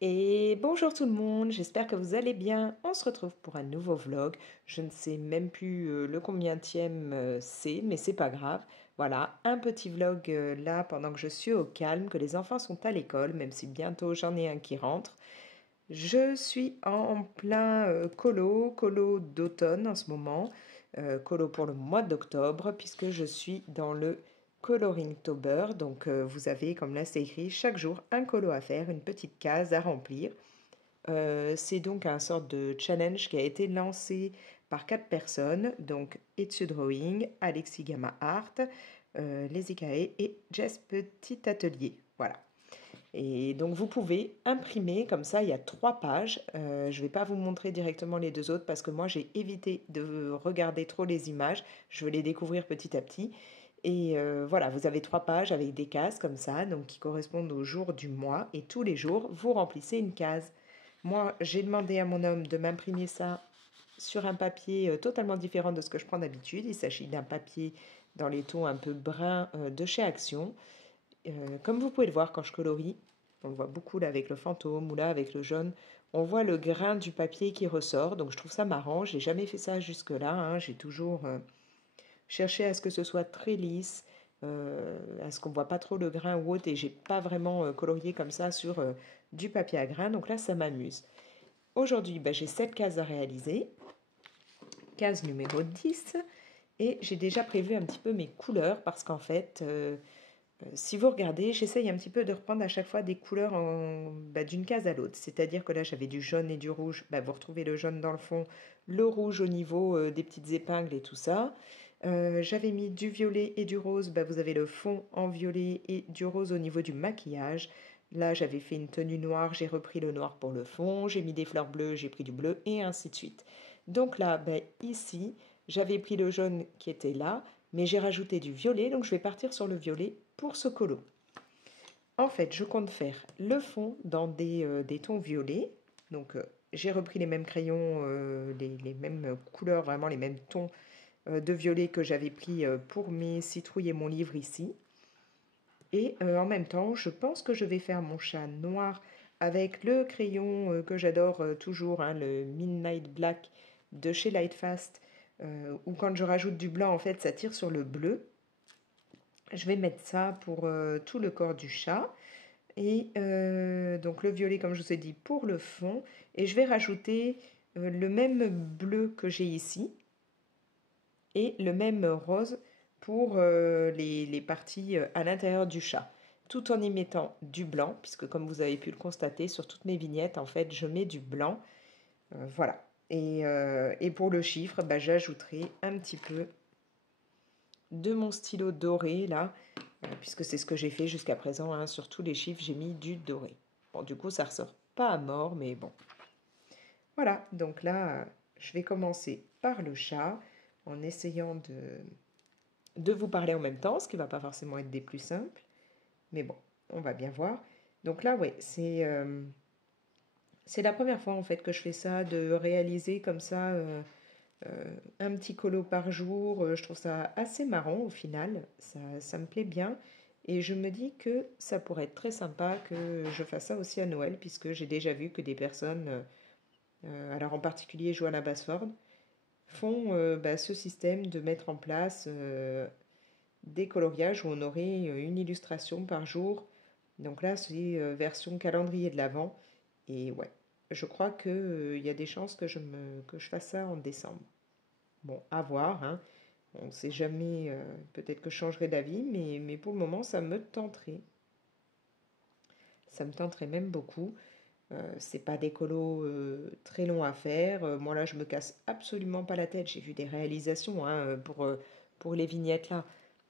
Et bonjour tout le monde, j'espère que vous allez bien. On se retrouve pour un nouveau vlog. Je ne sais même plus le combientième c'est, mais c'est pas grave. Voilà, un petit vlog là pendant que je suis au calme, que les enfants sont à l'école, même si bientôt j'en ai un qui rentre. Je suis en plein colo d'automne en ce moment, colo pour le mois d'octobre, puisque je suis dans le Coloringtober. Donc vous avez, comme là c'est écrit, chaque jour un colo à faire, une petite case à remplir. C'est donc un sorte de challenge qui a été lancé par 4 personnes, donc Etsu Drawing, Alexis Gamma Art, les IKE et Jess Petit Atelier. Voilà. Et donc vous pouvez imprimer comme ça, il y a 3 pages. Je ne vais pas vous montrer directement les 2 autres parce que moi j'ai évité de regarder trop les images. Je veux les découvrir petit à petit. Et voilà, vous avez 3 pages avec des cases comme ça, donc qui correspondent au jour du mois. Et tous les jours, vous remplissez une case. Moi, j'ai demandé à mon homme de m'imprimer ça sur un papier totalement différent de ce que je prends d'habitude. Il s'agit d'un papier dans les tons un peu bruns de chez Action. Comme vous pouvez le voir quand je colorie, on le voit beaucoup là avec le fantôme ou là avec le jaune, on voit le grain du papier qui ressort, donc je trouve ça marrant. J'ai jamais fait ça jusque-là, hein. J'ai toujours cherché à ce que ce soit très lisse, à ce qu'on ne voit pas trop le grain ou autre, et j'ai pas vraiment colorié comme ça sur du papier à grain, donc là ça m'amuse. Aujourd'hui, j'ai 7 cases à réaliser, case numéro 10, et j'ai déjà prévu un petit peu mes couleurs parce qu'en fait, si vous regardez, j'essaye un petit peu de reprendre à chaque fois des couleurs d'une case à l'autre. C'est-à-dire que là, j'avais du jaune et du rouge. Vous retrouvez le jaune dans le fond, le rouge au niveau des petites épingles et tout ça. J'avais mis du violet et du rose. Vous avez le fond en violet et du rose au niveau du maquillage. Là, j'avais fait une tenue noire, j'ai repris le noir pour le fond. J'ai mis des fleurs bleues, j'ai pris du bleu et ainsi de suite. Donc là, ici, j'avais pris le jaune qui était là, mais j'ai rajouté du violet, donc je vais partir sur le violet pour ce colo. En fait, je compte faire le fond dans des tons violets. Donc, j'ai repris les mêmes crayons, les mêmes couleurs, vraiment les mêmes tons de violet que j'avais pris pour mes citrouilles et mon livre ici. Et en même temps, je pense que je vais faire mon chat noir avec le crayon que j'adore toujours, hein, le Midnight Black de chez Lightfast, où quand je rajoute du blanc, en fait, ça tire sur le bleu. Je vais mettre ça pour tout le corps du chat. Et donc le violet, comme je vous ai dit, pour le fond. Et je vais rajouter le même bleu que j'ai ici et le même rose pour les parties à l'intérieur du chat. Tout en y mettant du blanc, puisque comme vous avez pu le constater sur toutes mes vignettes, en fait, je mets du blanc. Voilà. Et pour le chiffre, j'ajouterai un petit peu de mon stylo doré là, puisque c'est ce que j'ai fait jusqu'à présent, hein. Sur tous les chiffres, j'ai mis du doré. Bon, du coup, ça ressort pas à mort, mais bon. Voilà, donc là, je vais commencer par le chat, en essayant de vous parler en même temps, ce qui ne va pas forcément être des plus simples. Mais bon, on va bien voir. Donc là, ouais, c'est la première fois en fait que je fais ça, de réaliser comme ça un petit colo par jour. Je trouve ça assez marrant au final, ça me plaît bien. Et je me dis que ça pourrait être très sympa que je fasse ça aussi à Noël, puisque j'ai déjà vu que des personnes, alors en particulier Joanna Basford, font ce système de mettre en place des coloriages où on aurait une illustration par jour. Donc là, c'est version calendrier de l'Avent. Et ouais, je crois qu'il y a des chances que je fasse ça en décembre. Bon, à voir, hein. On ne sait jamais, peut-être que je changerai d'avis, mais pour le moment, ça me tenterait. Ça me tenterait même beaucoup. C'est pas des colos très longs à faire. Moi, là, je me casse absolument pas la tête. J'ai vu des réalisations hein, pour les vignettes là.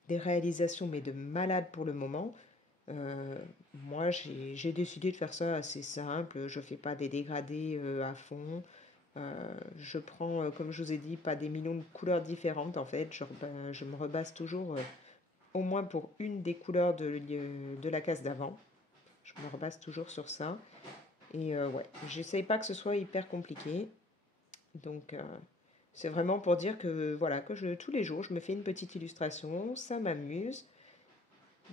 Des réalisations, mais de malade pour le moment. Moi, j'ai décidé de faire ça assez simple. Je fais pas des dégradés à fond. Je prends, comme je vous ai dit, pas des millions de couleurs différentes en fait. Je me rebase toujours au moins pour une des couleurs de la case d'avant. Je me rebase toujours sur ça. Et ouais, j'essaye pas que ce soit hyper compliqué. Donc, c'est vraiment pour dire que voilà, tous les jours, je me fais une petite illustration. Ça m'amuse.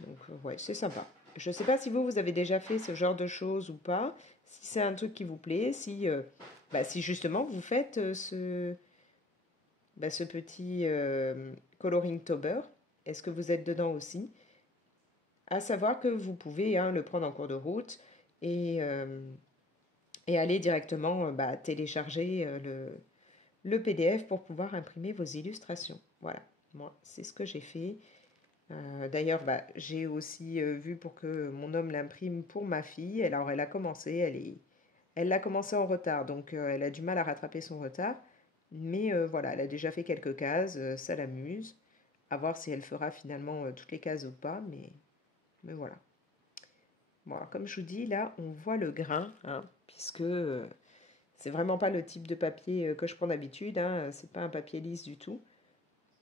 Donc, ouais, c'est sympa. Je ne sais pas si vous avez déjà fait ce genre de choses ou pas, si c'est un truc qui vous plaît, si justement vous faites ce petit coloring tober, est-ce que vous êtes dedans aussi? À savoir que vous pouvez le prendre en cours de route et, euh, et aller directement télécharger le PDF pour pouvoir imprimer vos illustrations. Voilà, moi c'est ce que j'ai fait. D'ailleurs, j'ai aussi vu pour que mon homme l'imprime pour ma fille. Alors, elle l'a commencé en retard, donc elle a du mal à rattraper son retard. Mais voilà, elle a déjà fait quelques cases, ça l'amuse. À voir si elle fera finalement toutes les cases ou pas, mais voilà. Bon, alors, comme je vous dis, là, on voit le grain, hein, puisque c'est vraiment pas le type de papier que je prends d'habitude, hein, c'est pas un papier lisse du tout.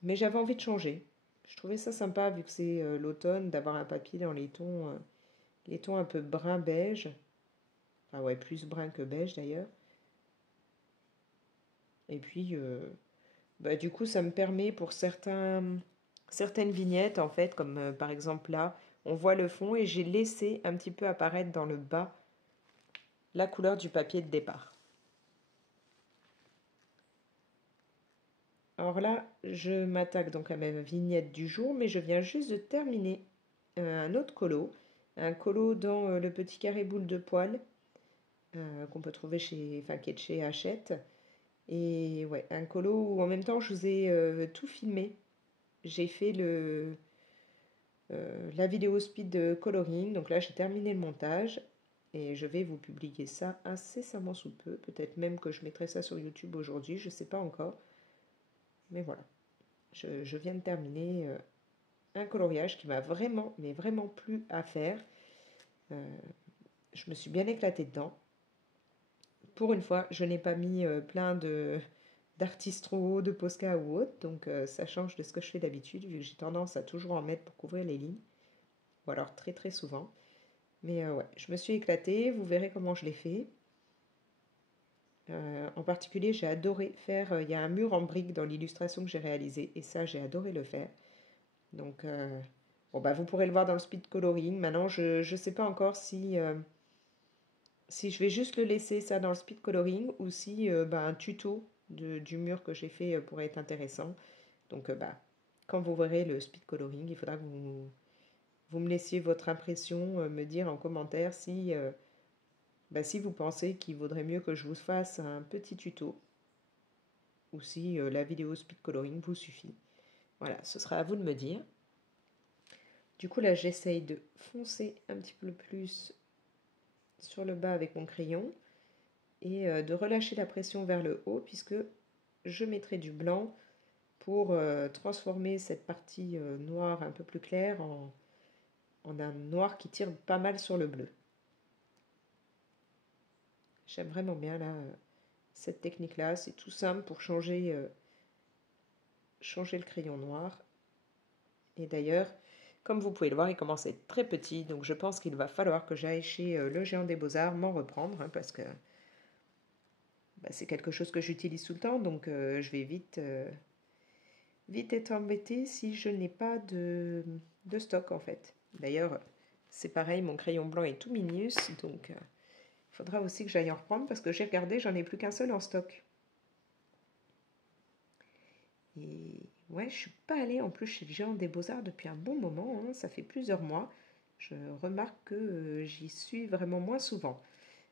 Mais j'avais envie de changer. Je trouvais ça sympa, vu que c'est l'automne, d'avoir un papier dans les tons un peu brun-beige. Enfin, ouais, plus brun que beige d'ailleurs. Et puis, du coup, ça me permet pour certaines vignettes, en fait, comme par exemple là, on voit le fond et j'ai laissé un petit peu apparaître dans le bas la couleur du papier de départ. Alors là, je m'attaque donc à ma vignette du jour, mais je viens juste de terminer un autre colo. Un colo dans le petit carré boule de poil qu'on peut trouver qui est de chez Hachette. Et ouais, un colo où en même temps je vous ai tout filmé. J'ai fait la vidéo speed de coloring, donc là j'ai terminé le montage et je vais vous publier ça incessamment sous peu. Peut-être même que je mettrai ça sur YouTube aujourd'hui, je ne sais pas encore. Mais voilà, je viens de terminer un coloriage qui m'a vraiment, mais vraiment plu à faire. Je me suis bien éclatée dedans. Pour une fois, je n'ai pas mis plein d'artistro, de Posca ou autre, donc ça change de ce que je fais d'habitude, vu que j'ai tendance à toujours en mettre pour couvrir les lignes, ou alors très très souvent. Mais ouais, je me suis éclatée, vous verrez comment je l'ai fait. En particulier, j'ai adoré faire, il y a un mur en briques dans l'illustration que j'ai réalisée, et ça, j'ai adoré le faire. Donc, vous pourrez le voir dans le speed coloring. Maintenant, je ne sais pas encore si je vais juste le laisser ça dans le speed coloring ou si un tuto du mur que j'ai fait pourrait être intéressant. Donc quand vous verrez le speed coloring, il faudra que vous me laissiez votre impression, me dire en commentaire si vous pensez qu'il vaudrait mieux que je vous fasse un petit tuto ou si la vidéo speed coloring vous suffit. Voilà, ce sera à vous de me dire. Du coup là j'essaye de foncer un petit peu plus sur le bas avec mon crayon et de relâcher la pression vers le haut puisque je mettrai du blanc pour transformer cette partie noire un peu plus claire en un noir qui tire pas mal sur le bleu. J'aime vraiment bien là, cette technique-là, c'est tout simple pour changer le crayon noir. Et d'ailleurs, comme vous pouvez le voir, il commence à être très petit, donc je pense qu'il va falloir que j'aille chez le Géant des Beaux-Arts m'en reprendre, hein, parce que c'est quelque chose que j'utilise tout le temps, donc je vais vite être embêtée si je n'ai pas de stock en fait. D'ailleurs, c'est pareil, mon crayon blanc est tout minus, donc il faudra aussi que j'aille en reprendre parce que j'ai regardé, j'en ai plus qu'un seul en stock. Et ouais, je suis pas allée en plus chez le Géant des Beaux-Arts depuis un bon moment, hein, ça fait plusieurs mois. Je remarque que j'y suis vraiment moins souvent.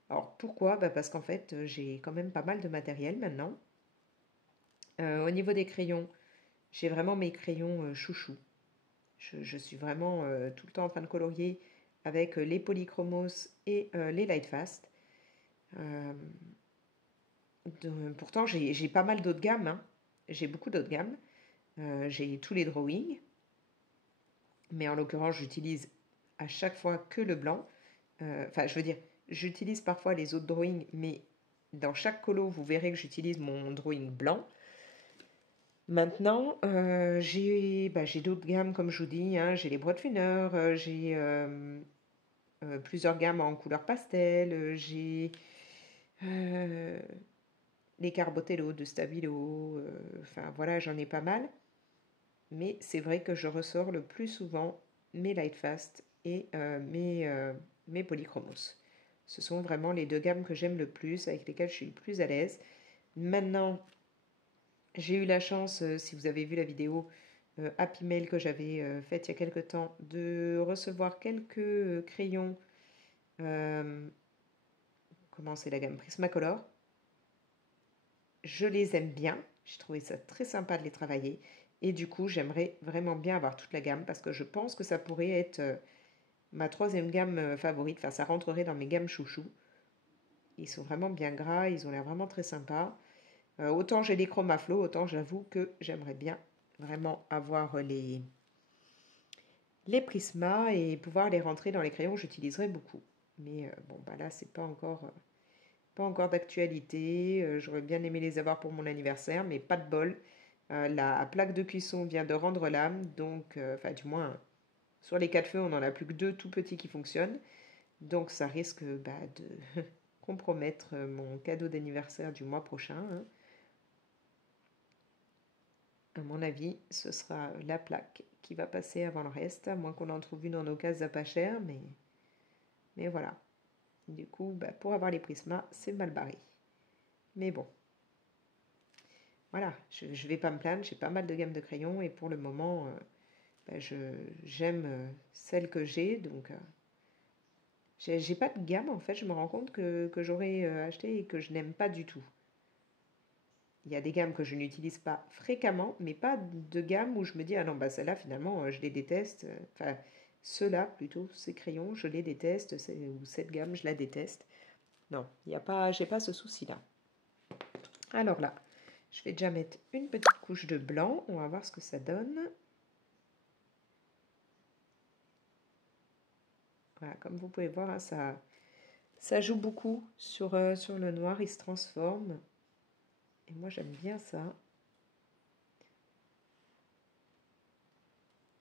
Alors pourquoi? Parce qu'en fait, j'ai quand même pas mal de matériel maintenant. Au niveau des crayons, j'ai vraiment mes crayons chouchous. Je suis vraiment tout le temps en train de colorier avec les polychromos et les Lightfast. Euh, Pourtant, j'ai pas mal d'autres gammes, hein. J'ai beaucoup d'autres gammes. J'ai tous les drawings, mais en l'occurrence, j'utilise à chaque fois que le blanc. Enfin, je veux dire, j'utilise parfois les autres drawings, mais dans chaque colo, vous verrez que j'utilise mon drawing blanc. Maintenant, j'ai d'autres gammes, comme je vous dis, hein. J'ai les Broadfunner, j'ai plusieurs gammes en couleur pastel, j'ai les Carbotello de Stabilo, enfin voilà, j'en ai pas mal. Mais c'est vrai que je ressors le plus souvent mes Lightfast et mes Polychromos. Ce sont vraiment les deux gammes que j'aime le plus, avec lesquelles je suis le plus à l'aise. Maintenant, j'ai eu la chance, si vous avez vu la vidéo Happy Mail que j'avais faite il y a quelques temps, de recevoir quelques crayons. Comment c'est la gamme Prismacolor. Je les aime bien. J'ai trouvé ça très sympa de les travailler. Et du coup, j'aimerais vraiment bien avoir toute la gamme parce que je pense que ça pourrait être ma troisième gamme favorite. Enfin, ça rentrerait dans mes gammes chouchou. Ils sont vraiment bien gras, ils ont l'air vraiment très sympas. Autant j'ai les Chromaflow, autant j'avoue que j'aimerais bien vraiment avoir les Prisma et pouvoir les rentrer dans les crayons que j'utiliserai beaucoup. Mais bon, bah là, c'est pas encore d'actualité. J'aurais bien aimé les avoir pour mon anniversaire, mais pas de bol. La plaque de cuisson vient de rendre l'âme, donc, enfin, du moins, sur les 4 feux, on n'en a plus que 2 tout petits qui fonctionnent. Donc, ça risque bah, de compromettre mon cadeau d'anniversaire du mois prochain, hein. À mon avis, ce sera la plaque qui va passer avant le reste, à moins qu'on en trouve une en occasion à pas cher, mais voilà. Du coup, bah, pour avoir les prismas, c'est mal barré. Mais bon, voilà, je ne vais pas me plaindre, j'ai pas mal de gammes de crayons et pour le moment, bah, j'aime celle que j'ai. Donc, j'ai pas de gamme en fait, je me rends compte que j'aurais acheté et que je n'aime pas du tout. Il y a des gammes que je n'utilise pas fréquemment, mais pas de gamme où je me dis, ah non, bah celle-là finalement, je les déteste. Enfin, ceux-là plutôt, ces crayons, je les déteste, ou cette gamme, je la déteste. Non, il y a pas, j'ai pas ce souci-là. Alors là, je vais déjà mettre une petite couche de blanc. On va voir ce que ça donne. Voilà, comme vous pouvez voir, hein, ça joue beaucoup sur le noir. Il se transforme. Et moi, j'aime bien ça.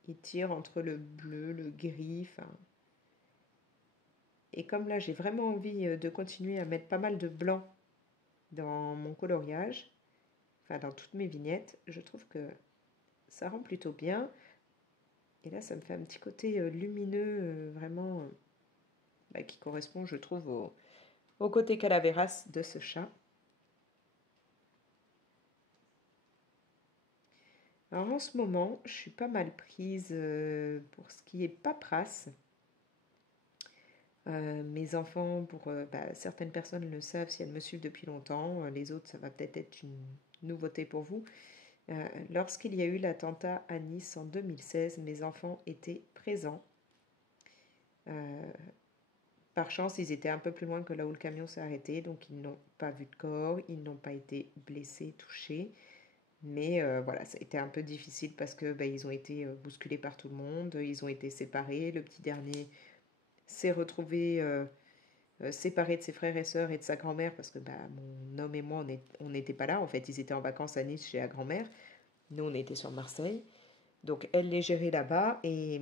Il tire entre le bleu, le gris. Enfin. Et comme là, j'ai vraiment envie de continuer à mettre pas mal de blanc dans mon coloriage, enfin dans toutes mes vignettes, je trouve que ça rend plutôt bien. Et là, ça me fait un petit côté lumineux, vraiment, bah, qui correspond, je trouve, au côté calaveras de ce chat. Alors en ce moment, je suis pas mal prise pour ce qui est paperasse. Mes enfants, bah, certaines personnes le savent si elles me suivent depuis longtemps, les autres, ça va peut-être être une nouveauté pour vous. Lorsqu'il y a eu l'attentat à Nice en 2016, mes enfants étaient présents. Par chance, ils étaient un peu plus loin que là où le camion s'est arrêté, donc ils n'ont pas vu de corps, ils n'ont pas été blessés, touchés. Mais voilà, ça a été un peu difficile parce que bah, ils ont été bousculés par tout le monde, ils ont été séparés. Le petit dernier s'est retrouvé séparé de ses frères et sœurs et de sa grand-mère parce que bah, mon homme et moi, on n'était pas là. En fait, ils étaient en vacances à Nice chez la grand-mère. Nous, on était sur Marseille. Donc, elle les gérait là-bas et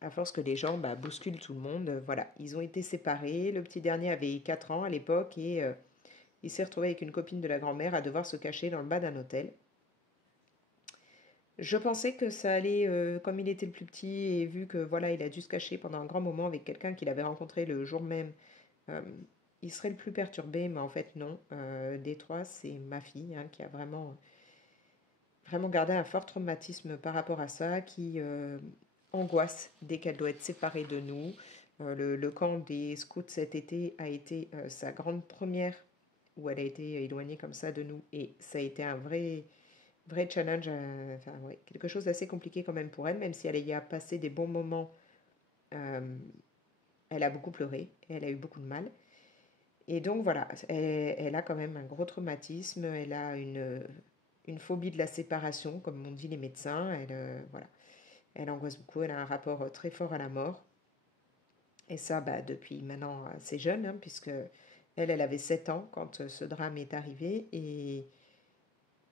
à force que les gens bah, bousculent tout le monde, voilà, ils ont été séparés. Le petit dernier avait 4 ans à l'époque et il s'est retrouvé avec une copine de la grand-mère à devoir se cacher dans le bas d'un hôtel. Je pensais que ça allait, comme il était le plus petit et vu que voilà, il a dû se cacher pendant un grand moment avec quelqu'un qu'il avait rencontré le jour même, euh, il serait le plus perturbé, mais en fait non. Des trois, c'est ma fille hein, qui a vraiment gardé un fort traumatisme par rapport à ça, qui angoisse dès qu'elle doit être séparée de nous. Le camp des scouts cet été a été sa grande première où elle a été éloignée comme ça de nous et ça a été un vrai challenge, enfin, ouais, quelque chose d'assez compliqué quand même pour elle, même si elle y a passé des bons moments. euh, Elle a beaucoup pleuré et elle a eu beaucoup de mal. Et donc voilà, elle a quand même un gros traumatisme, elle a une phobie de la séparation, comme m'ont dit les médecins. Voilà, elle angoisse beaucoup, elle a un rapport très fort à la mort. Et ça, bah, depuis maintenant assez jeune, hein, puisque elle avait 7 ans quand ce drame est arrivé. Et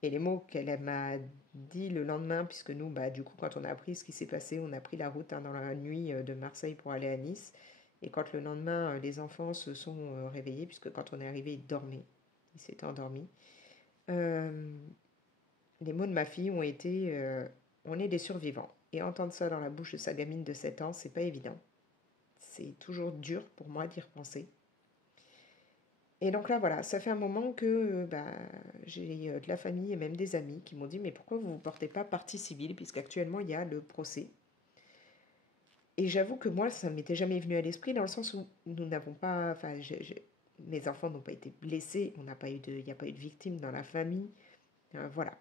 les mots qu'elle m'a dit le lendemain, puisque nous, bah, du coup, quand on a appris ce qui s'est passé, on a pris la route hein, dans la nuit de Marseille pour aller à Nice. Et quand le lendemain, les enfants se sont réveillés, puisque quand on est arrivé, ils dormaient. Ils s'étaient endormis. Les mots de ma fille on est des survivants. Et entendre ça dans la bouche de sa gamine de 7 ans, c'est pas évident. C'est toujours dur pour moi d'y repenser. Et donc là, voilà, ça fait un moment que j'ai de la famille et même des amis qui m'ont dit, mais pourquoi vous ne vous portez pas partie civile, puisqu'actuellement il y a le procès. Et j'avoue que moi, ça ne m'était jamais venu à l'esprit, dans le sens où nous n'avons pas, mes enfants n'ont pas été blessés, il n'y a pas eu de victimes dans la famille. Voilà.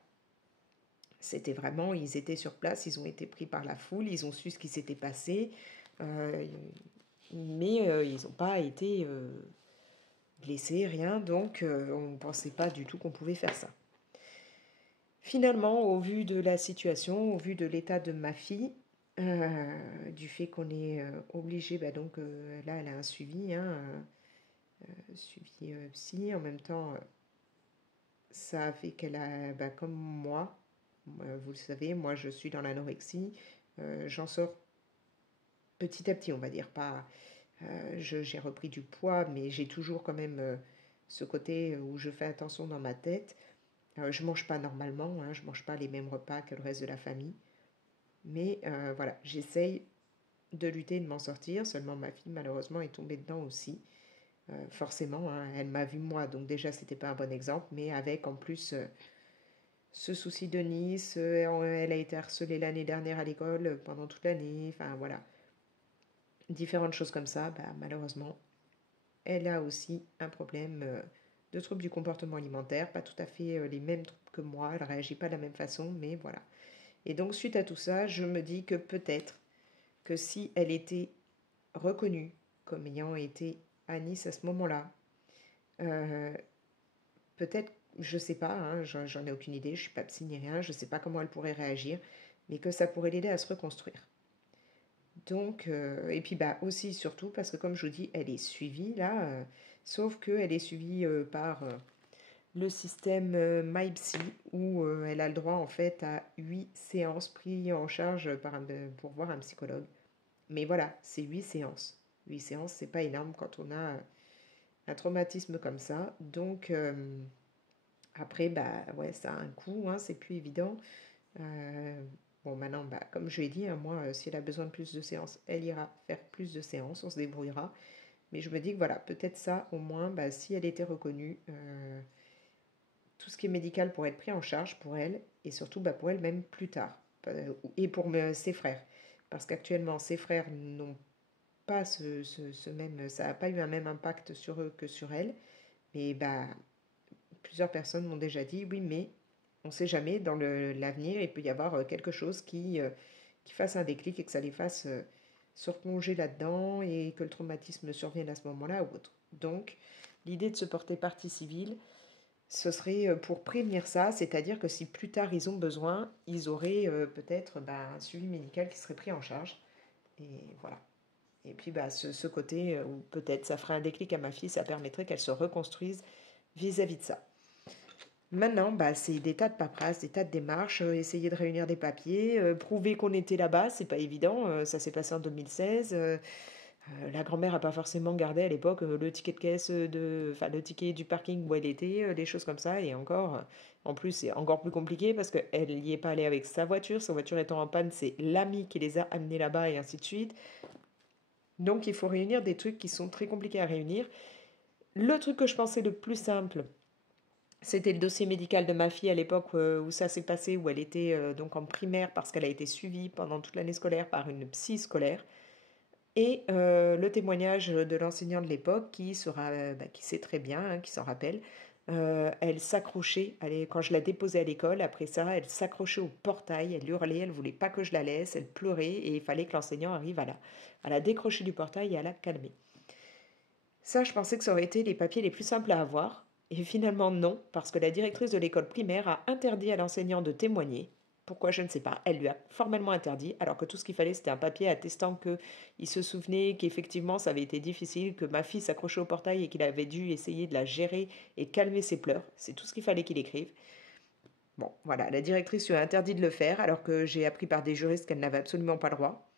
C'était vraiment, ils étaient sur place, ils ont été pris par la foule, ils ont su ce qui s'était passé, euh, mais ils n'ont pas été blessés, rien, donc on ne pensait pas du tout qu'on pouvait faire ça. Finalement, au vu de la situation, au vu de l'état de ma fille, du fait qu'on est obligé, donc là elle a un suivi, suivi psy, en même temps ça a fait qu'elle a, comme moi, vous le savez, moi je suis dans l'anorexie, j'en sors petit à petit, on va dire, pas, j'ai repris du poids, mais j'ai toujours quand même ce côté où je fais attention dans ma tête. Je mange pas normalement, je mange pas les mêmes repas que le reste de la famille, mais voilà, j'essaye de lutter et de m'en sortir. Seulement ma fille malheureusement est tombée dedans aussi. Forcément, elle m'a vu moi, donc déjà c'était pas un bon exemple, mais avec en plus ce souci de Nice, elle a été harcelée l'année dernière à l'école pendant toute l'année, enfin voilà, différentes choses comme ça, malheureusement, elle a aussi un problème de trouble du comportement alimentaire, pas tout à fait les mêmes troubles que moi, elle réagit pas de la même façon, mais voilà. Et donc suite à tout ça, je me dis que peut-être que si elle était reconnue comme ayant été à Nice à ce moment-là, euh, peut-être, je sais pas, j'en ai aucune idée, je suis pas psy ni rien, je sais pas comment elle pourrait réagir, mais que ça pourrait l'aider à se reconstruire. Donc, et puis aussi surtout parce que comme je vous dis, elle est suivie là, sauf qu'elle est suivie par le système MyPsy où elle a le droit en fait à 8 séances prises en charge pour voir un psychologue. Mais voilà, c'est 8 séances. 8 séances, c'est pas énorme quand on a un traumatisme comme ça. Donc, après, ouais, ça a un coût, c'est plus évident. Euh, bon, maintenant, comme je l'ai dit, moi, si elle a besoin de plus de séances, elle ira faire plus de séances, on se débrouillera. Mais je me dis que voilà, peut-être ça, au moins, si elle était reconnue, tout ce qui est médical pourrait être pris en charge pour elle, et surtout pour elle même plus tard, et pour ses frères. Parce qu'actuellement, ses frères n'ont pas ce même, ça n'a pas eu un même impact sur eux que sur elle. Mais plusieurs personnes m'ont déjà dit, oui, mais on ne sait jamais, dans l'avenir, il peut y avoir quelque chose qui fasse un déclic et que ça les fasse se replonger là-dedans et que le traumatisme survienne à ce moment-là ou autre. Donc, l'idée de se porter partie civile, ce serait pour prévenir ça, c'est-à-dire que si plus tard ils ont besoin, ils auraient peut-être un suivi médical qui serait pris en charge. Et voilà. Et puis ce côté où peut-être ça ferait un déclic à ma fille, ça permettrait qu'elle se reconstruise vis-à-vis de ça. Maintenant, c'est des tas de paperasses, des tas de démarches, essayer de réunir des papiers, prouver qu'on était là-bas, c'est pas évident, ça s'est passé en 2016. La grand-mère n'a pas forcément gardé à l'époque le ticket de caisse, le ticket du parking où elle était, des choses comme ça, et encore, en plus, c'est encore plus compliqué parce qu'elle n'y est pas allée avec sa voiture étant en panne, c'est l'ami qui les a amenés là-bas et ainsi de suite. Donc il faut réunir des trucs qui sont très compliqués à réunir. Le truc que je pensais le plus simple, c'était le dossier médical de ma fille à l'époque où ça s'est passé, où elle était donc en primaire parce qu'elle a été suivie pendant toute l'année scolaire par une psy scolaire. Et le témoignage de l'enseignant de l'époque qui sait très bien, qui s'en rappelle. Elle s'accrochait, quand je la déposais à l'école, après ça, elle s'accrochait au portail, elle hurlait, elle voulait pas que je la laisse, elle pleurait et il fallait que l'enseignant arrive à la décrocher du portail et à la calmer. Ça, je pensais que ça aurait été les papiers les plus simples à avoir. Et finalement, non, parce que la directrice de l'école primaire a interdit à l'enseignant de témoigner. Pourquoi, je ne sais pas. Elle lui a formellement interdit, alors que tout ce qu'il fallait, c'était un papier attestant qu'il se souvenait qu'effectivement, ça avait été difficile, que ma fille s'accrochait au portail et qu'il avait dû essayer de la gérer et calmer ses pleurs. C'est tout ce qu'il fallait qu'il écrive. Bon, voilà, la directrice lui a interdit de le faire, alors que j'ai appris par des juristes qu'elle n'avait absolument pas le droit.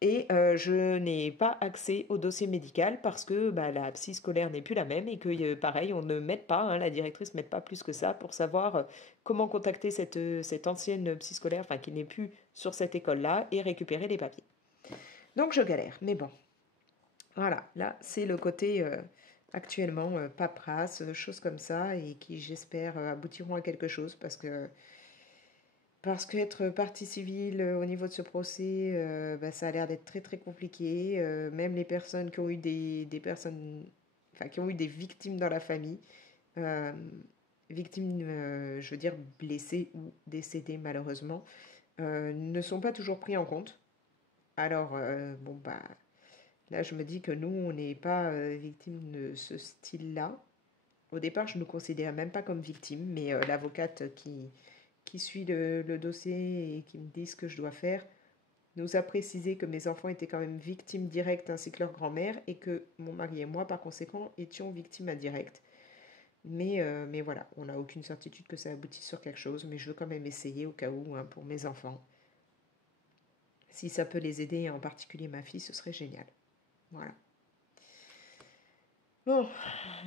Et je n'ai pas accès au dossier médical parce que bah, la psy scolaire n'est plus la même et que, pareil, on ne m'aide pas, hein, la directrice ne m'aide pas plus que ça pour savoir comment contacter cette ancienne psy scolaire, enfin qui n'est plus sur cette école-là, et récupérer les papiers. Donc je galère, mais bon, voilà, là c'est le côté actuellement paperasse, choses comme ça, et qui j'espère aboutiront à quelque chose parce qu'être partie civile au niveau de ce procès, bah, ça a l'air d'être très très compliqué. Même les personnes qui ont eu des personnes, enfin qui ont eu des victimes dans la famille, euh, victimes, je veux dire blessées ou décédées malheureusement, ne sont pas toujours pris en compte. Alors, bon, bah, là je me dis que nous, on n'est pas victime de ce style-là. Au départ, je ne me considérais même pas comme victime, mais l'avocate qui suit le dossier et qui me dit ce que je dois faire, nous a précisé que mes enfants étaient quand même victimes directes ainsi que leur grand-mère et que mon mari et moi, par conséquent, étions victimes indirectes. Mais voilà, on n'a aucune certitude que ça aboutisse sur quelque chose, mais je veux quand même essayer au cas où, hein, pour mes enfants. Si ça peut les aider, en particulier ma fille, ce serait génial. Voilà. Bon,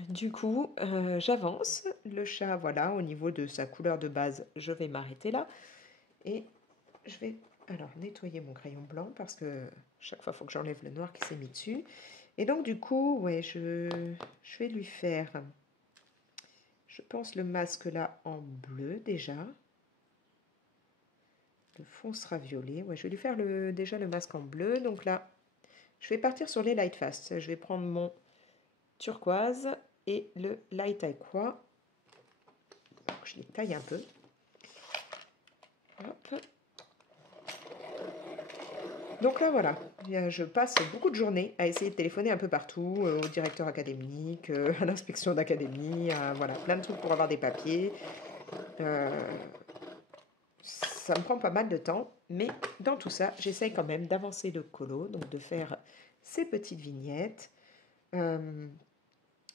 du coup, j'avance. Le chat, voilà, au niveau de sa couleur de base, je vais m'arrêter là. Et je vais alors nettoyer mon crayon blanc parce que chaque fois, il faut que j'enlève le noir qui s'est mis dessus. Et donc, du coup, ouais, je vais lui faire, je pense, le masque là en bleu déjà. Le fond sera violet. Ouais, je vais lui faire déjà le masque en bleu. Donc là, je vais partir sur les light fast. Je vais prendre mon turquoise et le light aqua. Je les taille un peu. Hop. Donc là, voilà, je passe beaucoup de journées à essayer de téléphoner un peu partout, au directeur académique, à l'inspection d'académie, voilà, plein de trucs pour avoir des papiers. Euh, Ça me prend pas mal de temps, mais dans tout ça, j'essaye quand même d'avancer le colo, donc de faire ces petites vignettes. Euh,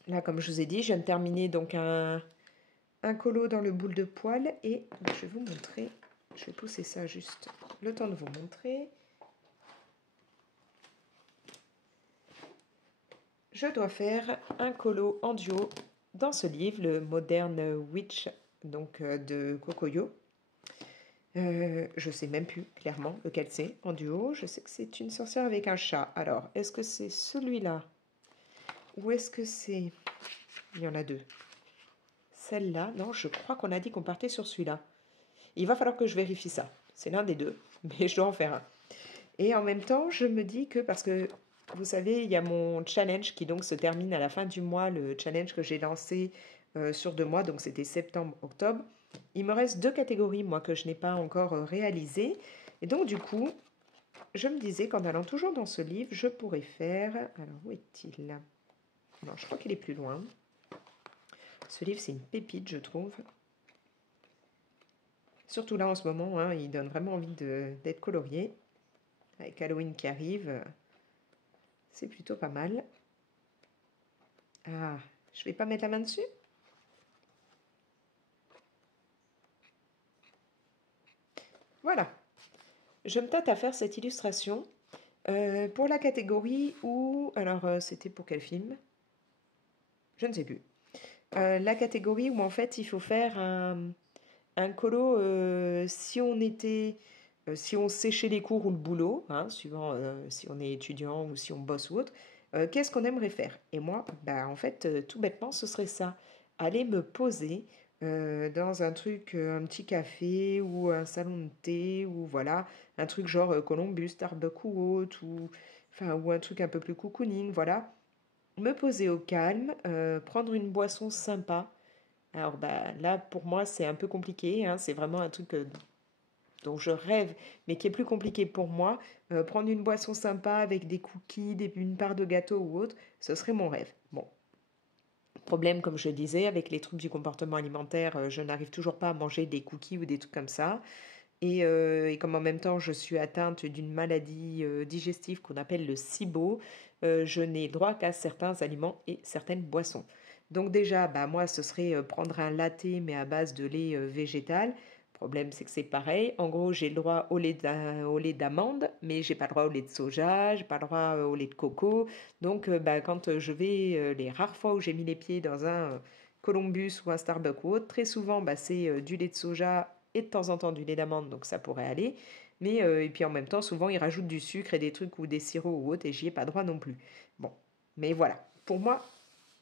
Là, comme je vous ai dit, je viens de terminer donc un colo dans le boule de poêle et je vais vous montrer, je vais pousser ça juste le temps de vous montrer. Je dois faire un colo en duo dans ce livre, le Modern Witch donc, de Kokoyo. Je sais même plus clairement lequel c'est en duo. Je sais que c'est une sorcière avec un chat. Alors, est-ce que c'est celui-là ou est-ce que c'est... Il y en a deux. Celle-là, non, je crois qu'on a dit qu'on partait sur celui-là. Il va falloir que je vérifie ça. C'est l'un des deux, mais je dois en faire un. Et en même temps, je me dis que, parce que vous savez, il y a mon challenge qui donc se termine à la fin du mois, le challenge que j'ai lancé sur 2 mois, donc c'était septembre-octobre. Il me reste 2 catégories, moi, que je n'ai pas encore réalisées. Et donc, du coup, je me disais qu'en allant toujours dans ce livre, je pourrais faire... Alors, où est-il? Non, je crois qu'il est plus loin. Ce livre, c'est une pépite, je trouve. Surtout là, en ce moment, hein, il donne vraiment envie d'être colorié. Avec Halloween qui arrive, c'est plutôt pas mal. Ah, je vais pas mettre la main dessus? Voilà. Je me tâte à faire cette illustration pour la catégorie où... Alors, c'était pour quel film? Je ne sais plus. La catégorie où, en fait, il faut faire un colo si on était... si on séchait les cours ou le boulot, hein, suivant si on est étudiant ou si on bosse ou autre, qu'est-ce qu'on aimerait faire? Et moi, bah, en fait, tout bêtement, ce serait ça. Aller me poser dans un truc, un petit café ou un salon de thé ou voilà, un truc genre Columbus, Starbucks ou autre, enfin, ou un truc un peu plus cocooning, voilà. Me poser au calme, prendre une boisson sympa. Alors bah, là, pour moi, c'est un peu compliqué, hein, c'est vraiment un truc dont je rêve, mais qui est plus compliqué pour moi. Prendre une boisson sympa avec des cookies, une part de gâteau ou autre, ce serait mon rêve. Bon, problème, comme je disais, avec les troubles du comportement alimentaire, je n'arrive toujours pas à manger des cookies ou des trucs comme ça. Et comme en même temps je suis atteinte d'une maladie digestive qu'on appelle le SIBO, je n'ai droit qu'à certains aliments et certaines boissons. Donc déjà, bah, moi, ce serait prendre un latte mais à base de lait végétal, Le problème, c'est que c'est pareil. En gros, j'ai le droit au lait d'amande, mais j'ai pas le droit au lait de soja, j'ai pas le droit au lait de coco. Donc, bah, quand je vais, les rares fois où j'ai mis les pieds dans un Columbus ou un Starbucks ou autre, très souvent, bah, c'est du lait de soja et de temps en temps du lait d'amande, donc ça pourrait aller. Mais, et puis en même temps, souvent, ils rajoutent du sucre et des trucs ou des sirops ou autre, et j'y ai pas droit non plus. Bon, mais voilà. Pour moi,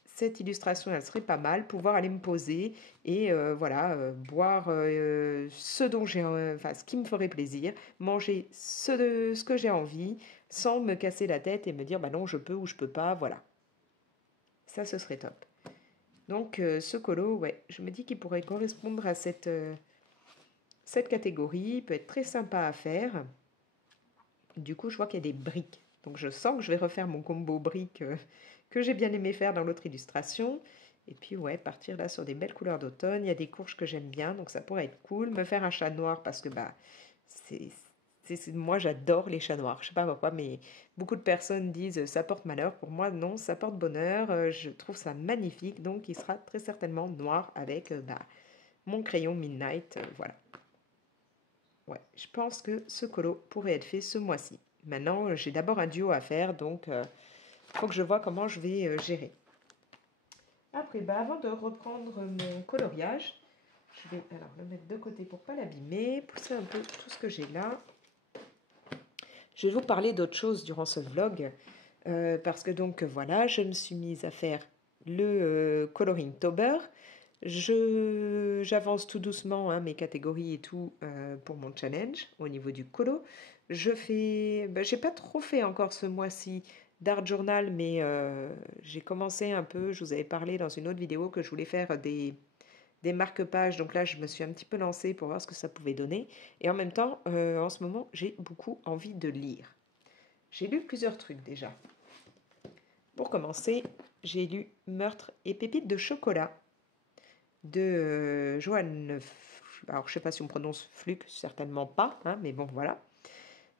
cette illustration, elle serait pas mal, pouvoir aller me poser et voilà, boire ce dont j'ai, enfin, ce qui me ferait plaisir, manger ce que j'ai envie, sans me casser la tête et me dire, bah non, je peux ou je peux pas, voilà. Ça, ce serait top. Donc, ce colo, ouais, je me dis qu'il pourrait correspondre à cette catégorie, il peut être très sympa à faire. Du coup, je vois qu'il y a des briques. Donc, je sens que je vais refaire mon combo briques que j'ai bien aimé faire dans l'autre illustration. Et puis, ouais, partir là sur des belles couleurs d'automne. Il y a des courges que j'aime bien, donc ça pourrait être cool. Me faire un chat noir parce que, bah, c'est, moi, j'adore les chats noirs. Je sais pas pourquoi, mais beaucoup de personnes disent ça porte malheur. Pour moi, non, ça porte bonheur. Je trouve ça magnifique. Donc, il sera très certainement noir avec bah, mon crayon Midnight. Voilà. Ouais, je pense que ce colo pourrait être fait ce mois-ci. Maintenant, j'ai d'abord un duo à faire, donc il faut que je vois comment je vais gérer. Après, bah, avant de reprendre mon coloriage, je vais alors le mettre de côté pour ne pas l'abîmer, pousser un peu tout ce que j'ai là. Je vais vous parler d'autre chose durant ce vlog, parce que donc voilà, je me suis mise à faire le coloring tober. J'avance tout doucement hein, mes catégories et tout pour mon challenge au niveau du colo. J'ai pas trop fait encore ce mois-ci d'art journal, mais j'ai commencé un peu. Je vous avais parlé dans une autre vidéo que je voulais faire des marque-pages. Donc là, je me suis un petit peu lancée pour voir ce que ça pouvait donner. Et en même temps, en ce moment, j'ai beaucoup envie de lire. J'ai lu plusieurs trucs déjà. Pour commencer, j'ai lu Meurtre et pépites de chocolat de Johann, alors je sais pas si on prononce Fluck, certainement pas, hein, mais bon voilà.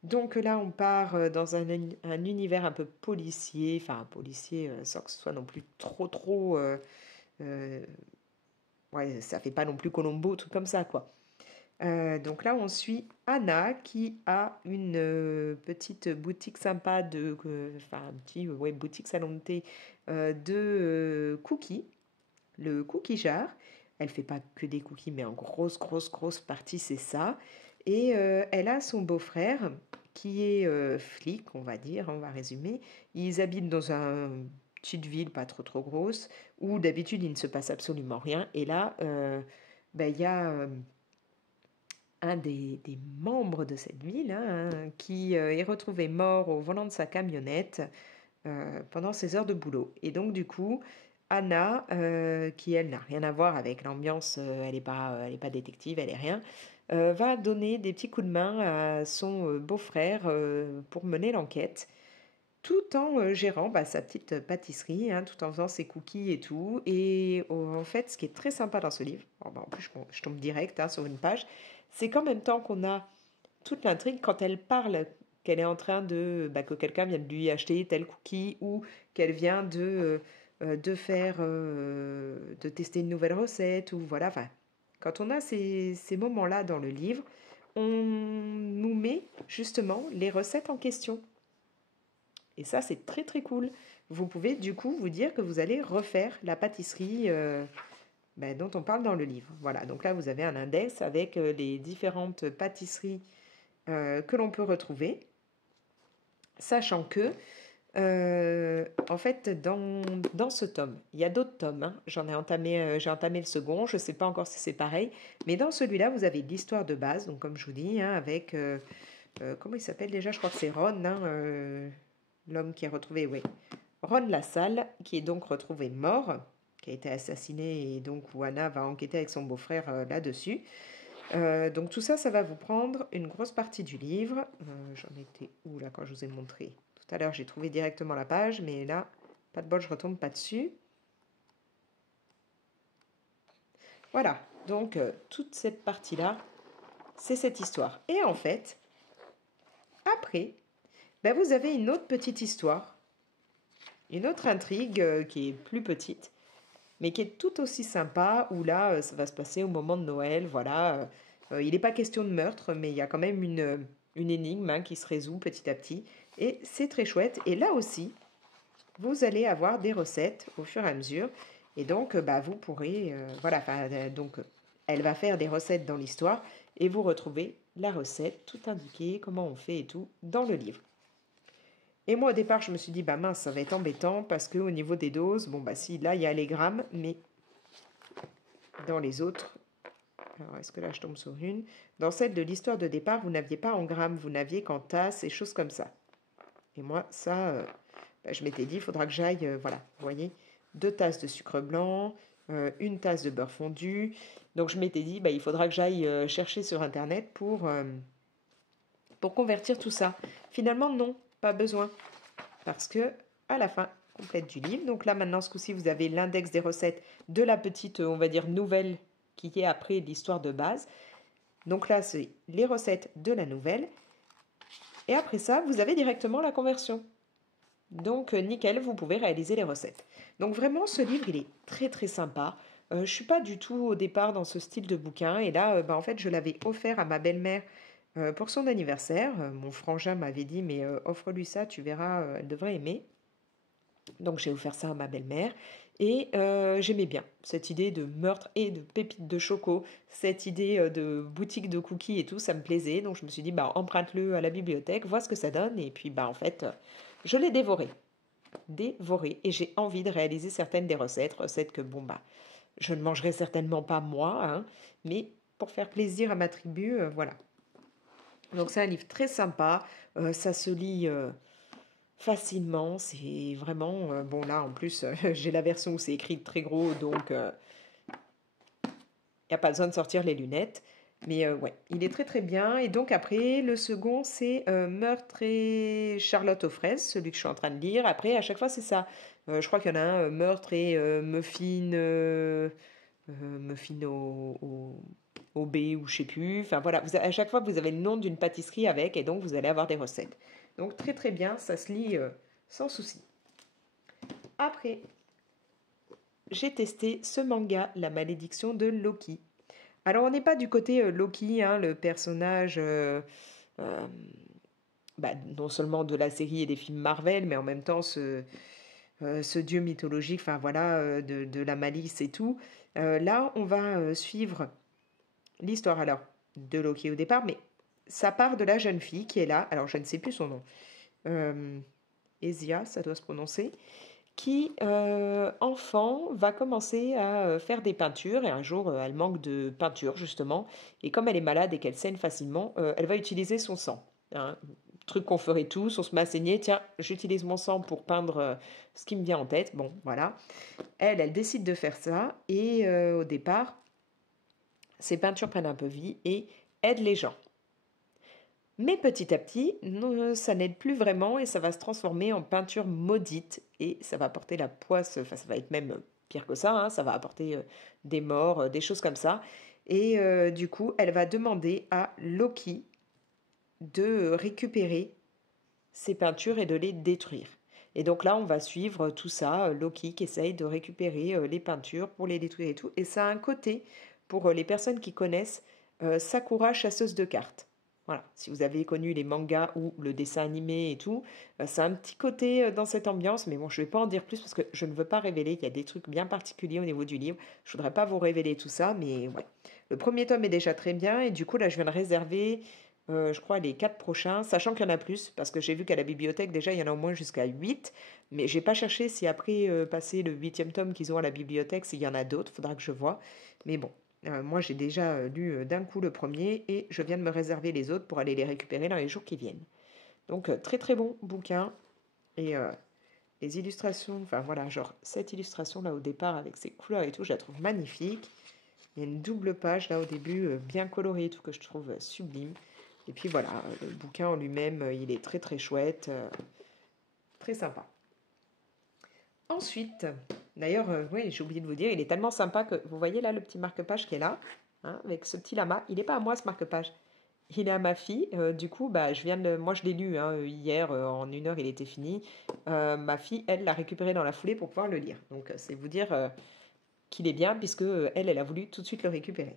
Donc là on part dans un univers un peu policier, enfin policier sans que ce soit non plus trop, ouais ça fait pas non plus Colombo, tout comme ça quoi. Donc là on suit Anna qui a une petite boutique sympa enfin un petit ouais, boutique salon de thé de cookies, le cookie jar. Elle fait pas que des cookies, mais en grosse partie, c'est ça. Et elle a son beau-frère qui est flic, on va dire, on va résumer. Ils habitent dans une petite ville pas trop grosse, où d'habitude il ne se passe absolument rien. Et là, ben, il y a un des membres de cette ville hein, qui est retrouvé mort au volant de sa camionnette pendant ses heures de boulot. Et donc, du coup, Anna, qui elle n'a rien à voir avec l'ambiance, elle est pas détective, elle est rien, va donner des petits coups de main à son beau-frère pour mener l'enquête, tout en gérant bah, sa petite pâtisserie, hein, tout en faisant ses cookies et tout. Et en fait, ce qui est très sympa dans ce livre, bon, bah, en plus je tombe direct hein, sur une page, c'est qu'en même temps qu'on a toute l'intrigue, quand elle parle qu'elle est en train bah, que quelqu'un vient de lui acheter tel cookie ou qu'elle vient de faire, de tester une nouvelle recette ou voilà, enfin, quand on a ces moments-là dans le livre, on nous met justement les recettes en question. Et ça, c'est très cool. Vous pouvez du coup vous dire que vous allez refaire la pâtisserie ben, dont on parle dans le livre. Voilà, donc là, vous avez un index avec les différentes pâtisseries que l'on peut retrouver, sachant que, en fait, dans ce tome, il y a d'autres tomes, hein. J'ai entamé le second, je ne sais pas encore si c'est pareil, mais dans celui-là, vous avez l'histoire de base, donc comme je vous dis, hein, avec, comment il s'appelle déjà? Je crois que c'est Ron, hein, l'homme qui est retrouvé, oui. Ron Lassalle, qui est donc retrouvé mort, qui a été assassiné, et donc où Anna va enquêter avec son beau-frère là-dessus. Donc tout ça, ça va vous prendre une grosse partie du livre. J'en étais où là quand je vous ai montré? Tout à l'heure, j'ai trouvé directement la page, mais là, pas de bol, je retombe pas dessus. Voilà, donc toute cette partie-là, c'est cette histoire. Et en fait, après, ben, vous avez une autre petite histoire, une autre intrigue qui est plus petite, mais qui est tout aussi sympa, où là, ça va se passer au moment de Noël, voilà. Il n'est pas question de meurtre, mais il y a quand même une énigme hein, qui se résout petit à petit. Et c'est très chouette. Et là aussi, vous allez avoir des recettes au fur et à mesure. Et donc, bah, vous pourrez, voilà, donc, elle va faire des recettes dans l'histoire et vous retrouvez la recette, tout indiqué, comment on fait et tout, dans le livre. Et moi, au départ, je me suis dit, bah mince, ça va être embêtant parce qu'au niveau des doses, bon, bah si, là, il y a les grammes, mais dans les autres, alors est-ce que là, je tombe sur une? Dans celle de l'histoire de départ, vous n'aviez pas en grammes, vous n'aviez qu'en tasses et choses comme ça. Et moi, ça, bah, je m'étais dit, il faudra que j'aille, voilà, vous voyez, 2 tasses de sucre blanc, 1 tasse de beurre fondu. Donc je m'étais dit, bah, il faudra que j'aille chercher sur Internet pour convertir tout ça. Finalement, non, pas besoin. Parce que à la fin complète du livre, donc là maintenant ce coup-ci vous avez l'index des recettes de la petite, on va dire, nouvelle qui est après l'histoire de base. Donc là c'est les recettes de la nouvelle. Et après ça, vous avez directement la conversion. Donc nickel, vous pouvez réaliser les recettes. Donc vraiment, ce livre, il est très très sympa. Je ne suis pas du tout au départ dans ce style de bouquin. Et là, bah, en fait, je l'avais offert à ma belle-mère pour son anniversaire. Mon frangin m'avait dit, mais offre-lui ça, tu verras, elle devrait aimer. Donc j'ai offert ça à ma belle-mère. Et j'aimais bien cette idée de meurtre et de pépites de choco, cette idée de boutique de cookies et tout, ça me plaisait. Donc je me suis dit, bah emprunte-le à la bibliothèque, vois ce que ça donne. Et puis bah en fait, je l'ai dévoré. Dévoré. Et j'ai envie de réaliser certaines des recettes que bon bah, je ne mangerai certainement pas moi, hein, mais pour faire plaisir à ma tribu, voilà. Donc c'est un livre très sympa, ça se lit facilement, c'est vraiment... bon là en plus j'ai la version où c'est écrit très gros, donc il n'y a pas besoin de sortir les lunettes. Mais ouais, il est très très bien. Et donc après, le second, c'est Meurtre et Charlotte aux fraises, celui que je suis en train de lire. Après, à chaque fois, c'est ça. Je crois qu'il y en a un, Meurtre et Muffin au B ou je sais plus. Enfin voilà, à chaque fois, vous avez le nom d'une pâtisserie avec et donc vous allez avoir des recettes. Donc très très bien, ça se lit sans souci. Après, j'ai testé ce manga, La malédiction de Loki. Alors, on n'est pas du côté Loki, hein, le personnage euh, bah, non seulement de la série et des films Marvel, mais en même temps ce dieu mythologique, enfin voilà, de la malice et tout. Là, on va suivre l'histoire alors de Loki au départ, mais ça part de la jeune fille qui est là. Alors, je ne sais plus son nom. Euh, Esia, ça doit se prononcer qui, enfant, va commencer à faire des peintures et un jour, elle manque de peinture justement et comme elle est malade et qu'elle saigne facilement, elle va utiliser son sang. Hein. Truc qu'on ferait tous, on se met à saigner, tiens, j'utilise mon sang pour peindre ce qui me vient en tête. Bon, voilà. Elle décide de faire ça et au départ, ses peintures prennent un peu vie et aident les gens. Mais petit à petit, ça n'aide plus vraiment et ça va se transformer en peinture maudite et ça va apporter la poisse, enfin ça va être même pire que ça, hein, ça va apporter des morts, des choses comme ça. Et du coup, elle va demander à Loki de récupérer ces peintures et de les détruire. Et donc là, on va suivre tout ça, Loki qui essaye de récupérer les peintures pour les détruire et tout. Et ça a un côté, pour les personnes qui connaissent, Sakura chasseuse de cartes. Voilà, si vous avez connu les mangas ou le dessin animé et tout, c'est un petit côté dans cette ambiance, mais bon, je ne vais pas en dire plus parce que je ne veux pas révéler, il y a des trucs bien particuliers au niveau du livre. Je ne voudrais pas vous révéler tout ça, mais ouais. Le premier tome est déjà très bien et du coup, là, je viens de réserver je crois, les 4 prochains, sachant qu'il y en a plus, parce que j'ai vu qu'à la bibliothèque, déjà, il y en a au moins jusqu'à 8, mais j'ai pas cherché si après passer le 8e tome qu'ils ont à la bibliothèque, s'il y en a d'autres, faudra que je vois. Mais bon, moi j'ai déjà lu d'un coup le premier et je viens de me réserver les autres pour aller les récupérer dans les jours qui viennent. Donc très très bon bouquin et les illustrations, enfin voilà, genre cette illustration là au départ avec ses couleurs et tout, je la trouve magnifique. Il y a une double page là au début, bien colorée et tout, que je trouve sublime. Et puis voilà, le bouquin en lui-même, il est très très chouette, très sympa. Ensuite, d'ailleurs, oui, j'ai oublié de vous dire, il est tellement sympa que vous voyez là le petit marque-page qui est là, hein, avec ce petit lama. Il n'est pas à moi ce marque-page, il est à ma fille. Du coup, bah, moi je l'ai lu hein, hier, en 1 heure il était fini. Ma fille, elle, l'a récupéré dans la foulée pour pouvoir le lire. Donc c'est vous dire qu'il est bien, puisque elle a voulu tout de suite le récupérer.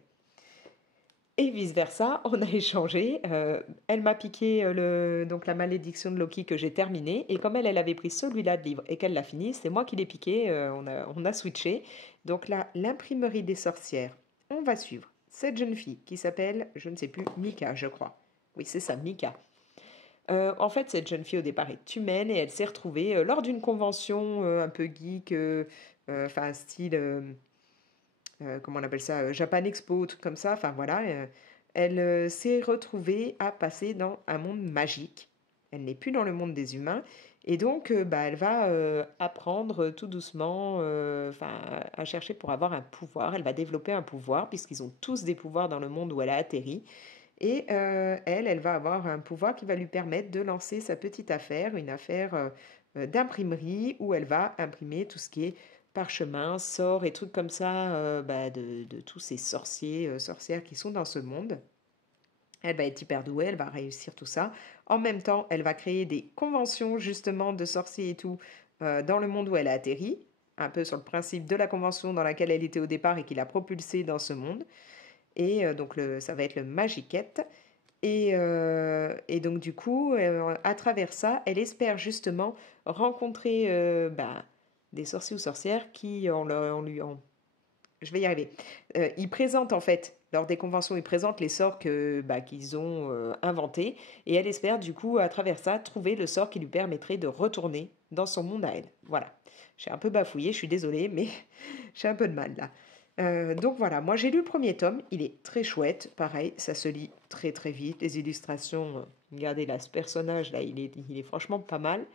Et vice-versa, on a échangé. Elle m'a piqué donc la malédiction de Loki que j'ai terminée. Et comme elle avait pris celui-là de livre et qu'elle l'a fini, c'est moi qui l'ai piqué. On a switché. Donc là, l'imprimerie des sorcières. On va suivre cette jeune fille qui s'appelle, je ne sais plus, Mika, je crois. Oui, c'est ça, Mika. En fait, cette jeune fille au départ est humaine et elle s'est retrouvée lors d'une convention un peu geek, enfin style comment on appelle ça, Japan Expo, truc comme ça, enfin voilà, elle s'est retrouvée à passer dans un monde magique. Elle n'est plus dans le monde des humains. Et donc, bah, elle va apprendre tout doucement enfin, à chercher pour avoir un pouvoir. Elle va développer un pouvoir, puisqu'ils ont tous des pouvoirs dans le monde où elle a atterri. Et elle va avoir un pouvoir qui va lui permettre de lancer sa petite affaire, une affaire d'imprimerie, où elle va imprimer tout ce qui est parchemin, sorts et trucs comme ça bah, de tous ces sorciers, sorcières qui sont dans ce monde. Elle va être hyper douée, elle va réussir tout ça. En même temps, elle va créer des conventions justement de sorciers et tout dans le monde où elle a atterri, un peu sur le principe de la convention dans laquelle elle était au départ et qui l'a propulsée dans ce monde. Et donc ça va être le Magiquette. Et donc du coup, à travers ça, elle espère justement rencontrer bah, des sorciers ou sorcières qui, je vais y arriver. Ils présentent en fait, lors des conventions, ils présentent les sorts bah, qu'ils ont inventés. Et elle espère du coup, à travers ça, trouver le sort qui lui permettrait de retourner dans son monde à elle. Voilà. J'ai un peu bafouillé, je suis désolée, mais j'ai un peu de mal là. Donc voilà, moi j'ai lu le premier tome, il est très chouette, pareil, ça se lit très très vite, les illustrations, regardez là, ce personnage là, il est franchement pas mal.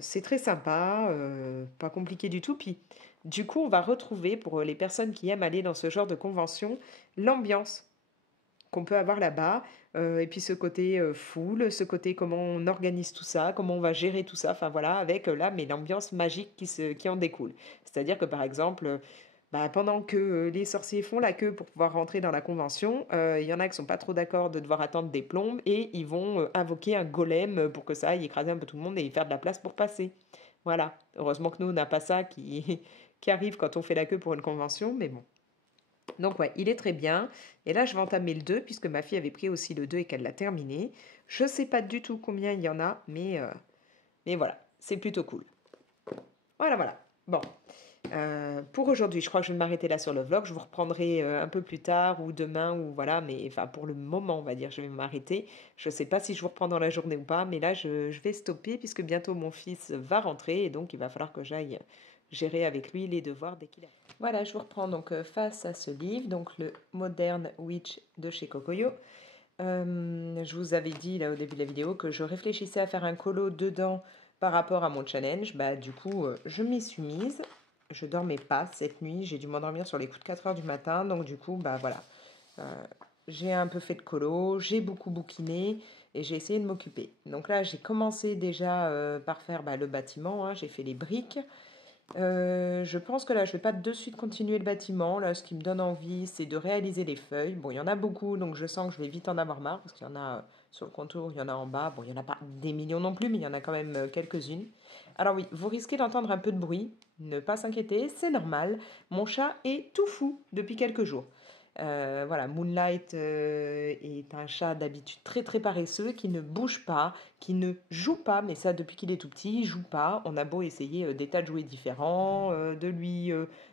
C'est très sympa, pas compliqué du tout. Puis, du coup, on va retrouver, pour les personnes qui aiment aller dans ce genre de convention, l'ambiance qu'on peut avoir là-bas. Et puis ce côté foule, ce côté comment on organise tout ça, comment on va gérer tout ça. Enfin voilà, avec là, mais l'ambiance magique qui en découle. C'est-à-dire que par exemple, bah, pendant que les sorciers font la queue pour pouvoir rentrer dans la convention, il y en a qui sont pas trop d'accord de devoir attendre des plombes et ils vont invoquer un golem pour que ça aille écraser un peu tout le monde et y faire de la place pour passer. Voilà. Heureusement que nous, on n'a pas ça qui arrive quand on fait la queue pour une convention, mais bon. Donc ouais, il est très bien. Et là, je vais entamer le 2 puisque ma fille avait pris aussi le 2 et qu'elle l'a terminé. Je sais pas du tout combien il y en a, mais voilà, c'est plutôt cool. Voilà, voilà. Bon, pour aujourd'hui, je crois que je vais m'arrêter là sur le vlog. Je vous reprendrai un peu plus tard ou demain ou voilà, mais enfin pour le moment, on va dire, je vais m'arrêter. Je ne sais pas si je vous reprends dans la journée ou pas, mais là, je vais stopper puisque bientôt mon fils va rentrer et donc il va falloir que j'aille gérer avec lui les devoirs dès qu'il a. Voilà, je vous reprends donc face à ce livre, donc le Modern Witch de chez Kokoyo. Je vous avais dit là au début de la vidéo que je réfléchissais à faire un colo dedans par rapport à mon challenge. Bah du coup, je m'y suis mise. Je dormais pas cette nuit, j'ai dû m'endormir sur les coups de 4 heures du matin, donc du coup, bah voilà. Euh, j'ai un peu fait de colo, j'ai beaucoup bouquiné et j'ai essayé de m'occuper. Donc là, j'ai commencé déjà par faire bah, le bâtiment, hein, j'ai fait les briques. Je pense que là, je vais pas de suite continuer le bâtiment. Là, ce qui me donne envie, c'est de réaliser les feuilles. Bon, il y en a beaucoup, donc je sens que je vais vite en avoir marre, parce qu'il y en a sur le contour, il y en a en bas. Bon, il n'y en a pas des millions non plus, mais il y en a quand même quelques-unes. Alors oui, vous risquez d'entendre un peu de bruit. Ne pas s'inquiéter, c'est normal. Mon chat est tout fou depuis quelques jours. Voilà, Moonlight est un chat d'habitude très très paresseux qui ne bouge pas, qui ne joue pas, mais ça depuis qu'il est tout petit, il joue pas. On a beau essayer des tas de jouets différents, de lui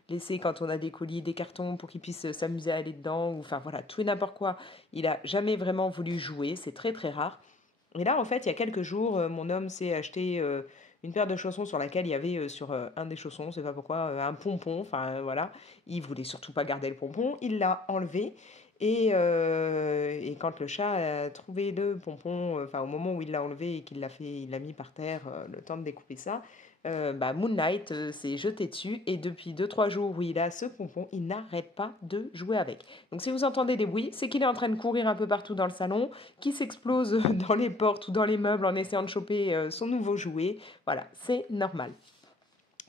laisser quand on a des colis, des cartons pour qu'il puisse s'amuser à aller dedans, ou enfin voilà, tout et n'importe quoi. Il a jamais vraiment voulu jouer, c'est très très rare. Et là, en fait, il y a quelques jours, mon homme s'est acheté une paire de chaussons sur laquelle il y avait sur un des chaussons, je sais pas pourquoi, un pompon. Enfin, voilà. Il voulait surtout pas garder le pompon. Il l'a enlevé. Et quand le chat a trouvé le pompon, enfin, au moment où il l'a enlevé et qu'il l'a fait, il l'a mis par terre, le temps de découper ça, bah, Moonlight s'est jeté dessus. Et depuis 2 3 jours où il a ce pompon, il n'arrête pas de jouer avec. Donc, si vous entendez des bruits, c'est qu'il est en train de courir un peu partout dans le salon, qui s'explose dans les portes ou dans les meubles en essayant de choper son nouveau jouet. Voilà, c'est normal.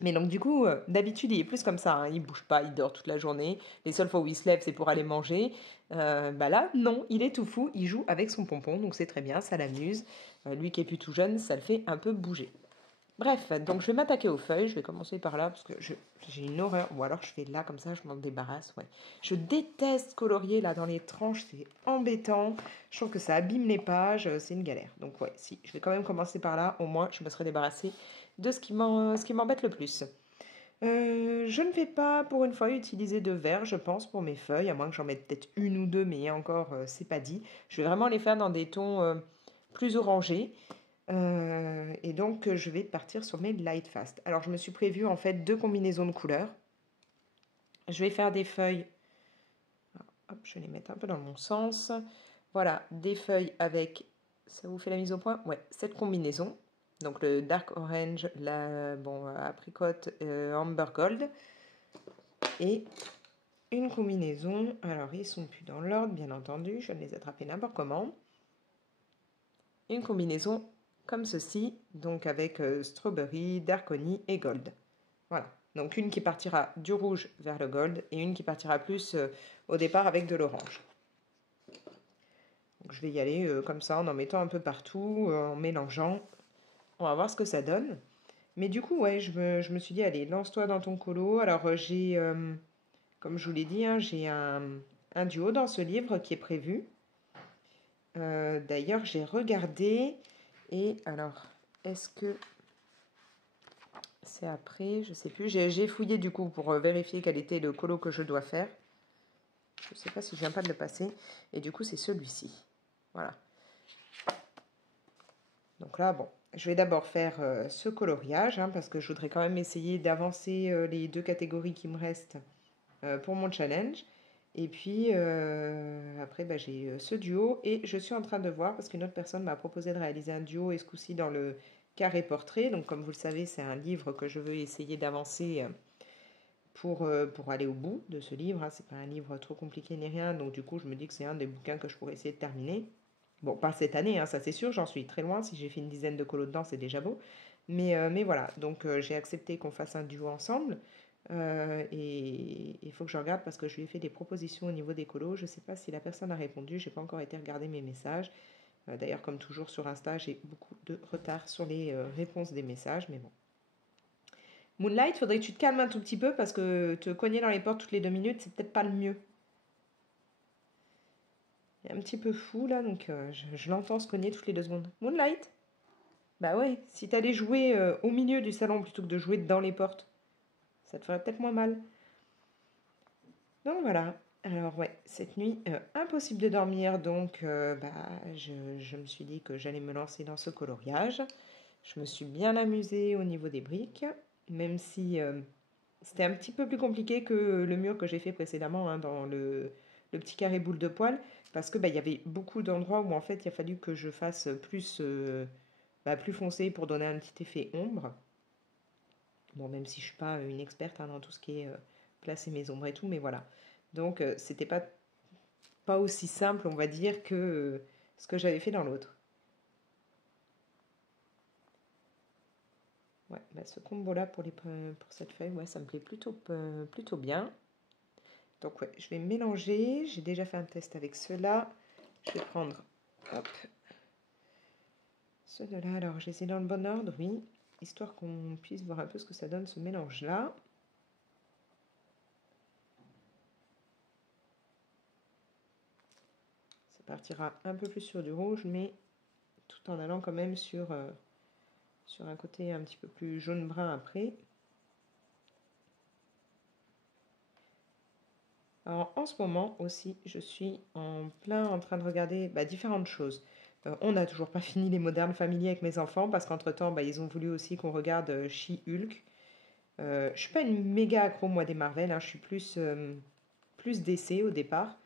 Mais donc du coup, d'habitude, il est plus comme ça, hein. Il bouge pas, il dort toute la journée. Les seules fois où il se lève, c'est pour aller manger. Bah là, non, il est tout fou, il joue avec son pompon, donc c'est très bien, ça l'amuse. Lui qui est plus tout jeune, ça le fait un peu bouger. Bref, donc je vais m'attaquer aux feuilles. Je vais commencer par là parce que j'ai une horreur. Ou alors je fais là comme ça, je m'en débarrasse. Ouais. Je déteste colorier là dans les tranches, c'est embêtant. Je trouve que ça abîme les pages, c'est une galère. Donc ouais, si, je vais quand même commencer par là. Au moins, je me serai débarrassée de ce qui m'embête le plus. Je ne vais pas pour une fois utiliser de verre, je pense, pour mes feuilles, à moins que j'en mette peut-être une ou deux, mais encore, c'est pas dit. Je vais vraiment les faire dans des tons plus orangés. Et donc, je vais partir sur mes light fast. Alors, je me suis prévu en fait deux combinaisons de couleurs. Je vais faire des feuilles. Hop, je vais les mettre un peu dans le bon sens. Voilà, des feuilles avec. Ça vous fait la mise au point? Ouais, cette combinaison. Donc le dark orange, la bon, apricot, amber gold. Et une combinaison. Alors, ils sont plus dans l'ordre, bien entendu. Je vais les attraper n'importe comment. Une combinaison comme ceci, donc avec strawberry, dark-honey et gold. Voilà. Donc une qui partira du rouge vers le gold et une qui partira plus au départ avec de l'orange. Donc je vais y aller comme ça en mettant un peu partout, en mélangeant. On va voir ce que ça donne. Mais du coup, ouais, je me suis dit, allez, lance-toi dans ton colo. Alors j'ai, comme je vous l'ai dit, hein, j'ai un duo dans ce livre qui est prévu. D'ailleurs, j'ai regardé et alors, est-ce que c'est après? Je sais plus. J'ai fouillé du coup pour vérifier quel était le colo que je dois faire. Je ne sais pas si je viens pas de le passer. Et du coup, c'est celui-ci. Voilà. Donc là, bon, je vais d'abord faire ce coloriage hein, parce que je voudrais quand même essayer d'avancer les deux catégories qui me restent pour mon challenge. Et puis après, bah, j'ai ce duo et je suis en train de voir parce qu'une autre personne m'a proposé de réaliser un duo et ce coup-ci dans le carré portrait. Donc comme vous le savez, c'est un livre que je veux essayer d'avancer pour aller au bout de ce livre. Hein. C'est pas un livre trop compliqué ni rien. Donc du coup, je me dis que c'est un des bouquins que je pourrais essayer de terminer. Bon, pas cette année, hein, ça c'est sûr, j'en suis très loin. Si j'ai fait une dizaine de colos dedans, c'est déjà beau. Mais voilà, donc j'ai accepté qu'on fasse un duo ensemble. Et il faut que je regarde parce que je lui ai fait des propositions au niveau des colos. Je ne sais pas si la personne a répondu, je n'ai pas encore été regarder mes messages. D'ailleurs, comme toujours sur Insta, j'ai beaucoup de retard sur les réponses des messages, mais bon. Moonlight, faudrait que tu te calmes un tout petit peu parce que te cogner dans les portes toutes les 2 minutes, c'est peut-être pas le mieux. Il est un petit peu fou là, donc je l'entends se cogner toutes les 2 secondes. Moonlight? Bah ouais, si t'allais jouer au milieu du salon plutôt que de jouer dans les portes, ça te ferait peut-être moins mal. Donc voilà. Alors ouais, cette nuit, impossible de dormir, donc bah, je me suis dit que j'allais me lancer dans ce coloriage. Je me suis bien amusée au niveau des briques, même si c'était un petit peu plus compliqué que le mur que j'ai fait précédemment hein, dans le petit carré boule de poil, parce que bah, il y avait beaucoup d'endroits où en fait il a fallu que je fasse plus foncé pour donner un petit effet ombre. Bon, même si je suis pas une experte hein, dans tout ce qui est placer mes ombres et tout, mais voilà. Donc c'était pas aussi simple, on va dire, que ce que j'avais fait dans l'autre. Ouais, bah, ce combo-là pour cette feuille, ouais, ça me plaît plutôt bien. Donc ouais, je vais mélanger. J'ai déjà fait un test avec ceux-là. Je vais prendre, hop, ceux de là. Alors, je les ai dans le bon ordre, oui. Histoire qu'on puisse voir un peu ce que ça donne, ce mélange-là. Ça partira un peu plus sur du rouge, mais tout en allant quand même sur un côté un petit peu plus jaune-brun après. Alors, en ce moment aussi, je suis en plein en train de regarder différentes choses. On n'a toujours pas fini les modernes familiers avec mes enfants parce qu'entre-temps, ils ont voulu aussi qu'on regarde She-Hulk. Je suis pas une méga accro, moi, des Marvel. Hein, je suis plus DC au départ.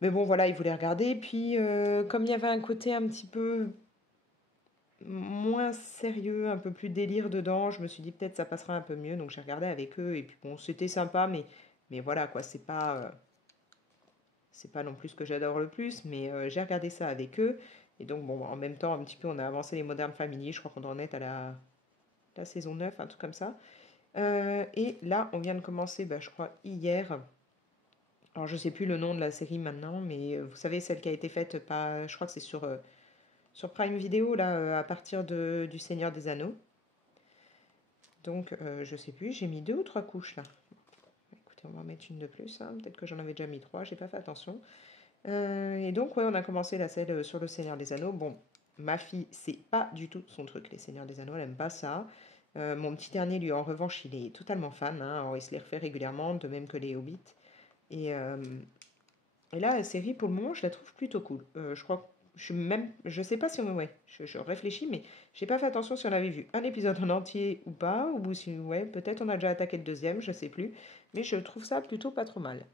Mais bon, voilà, ils voulaient regarder. Puis, comme il y avait un côté un petit peu moins sérieux, un peu plus délire dedans, je me suis dit peut-être ça passera un peu mieux. Donc, j'ai regardé avec eux. Et puis, bon, c'était sympa, mais voilà, quoi, c'est pas non plus ce que j'adore le plus, mais j'ai regardé ça avec eux. Et donc, bon, en même temps, un petit peu, on a avancé les Modern Family. Je crois qu'on en est à la saison 9 un truc comme ça. Et là, on vient de commencer, je crois, hier. Alors, je sais plus le nom de la série maintenant, mais vous savez, celle qui a été faite par, je crois que c'est sur Prime Video, là, à partir du Seigneur des Anneaux. Donc, je sais plus, j'ai mis 2 ou 3 couches là. Écoutez, on va en mettre une de plus, hein. Peut-être que j'en avais déjà mis 3, j'ai pas fait attention. Et donc, ouais, on a commencé la selle sur le Seigneur des Anneaux. Bon, ma fille, c'est pas du tout son truc, les Seigneurs des Anneaux, elle aime pas ça. Mon petit dernier, lui, en revanche, il est totalement fan, hein. Alors, il se les refait régulièrement, de même que les Hobbits. Et, euh, et là, la série, pour le moment, je la trouve plutôt cool. Je crois que je sais pas si on, ouais, je réfléchis, mais j'ai pas fait attention si on avait vu un épisode en entier ou pas, ou si, ouais, peut-être on a déjà attaqué le deuxième, je sais plus. Mais je trouve ça plutôt pas trop mal.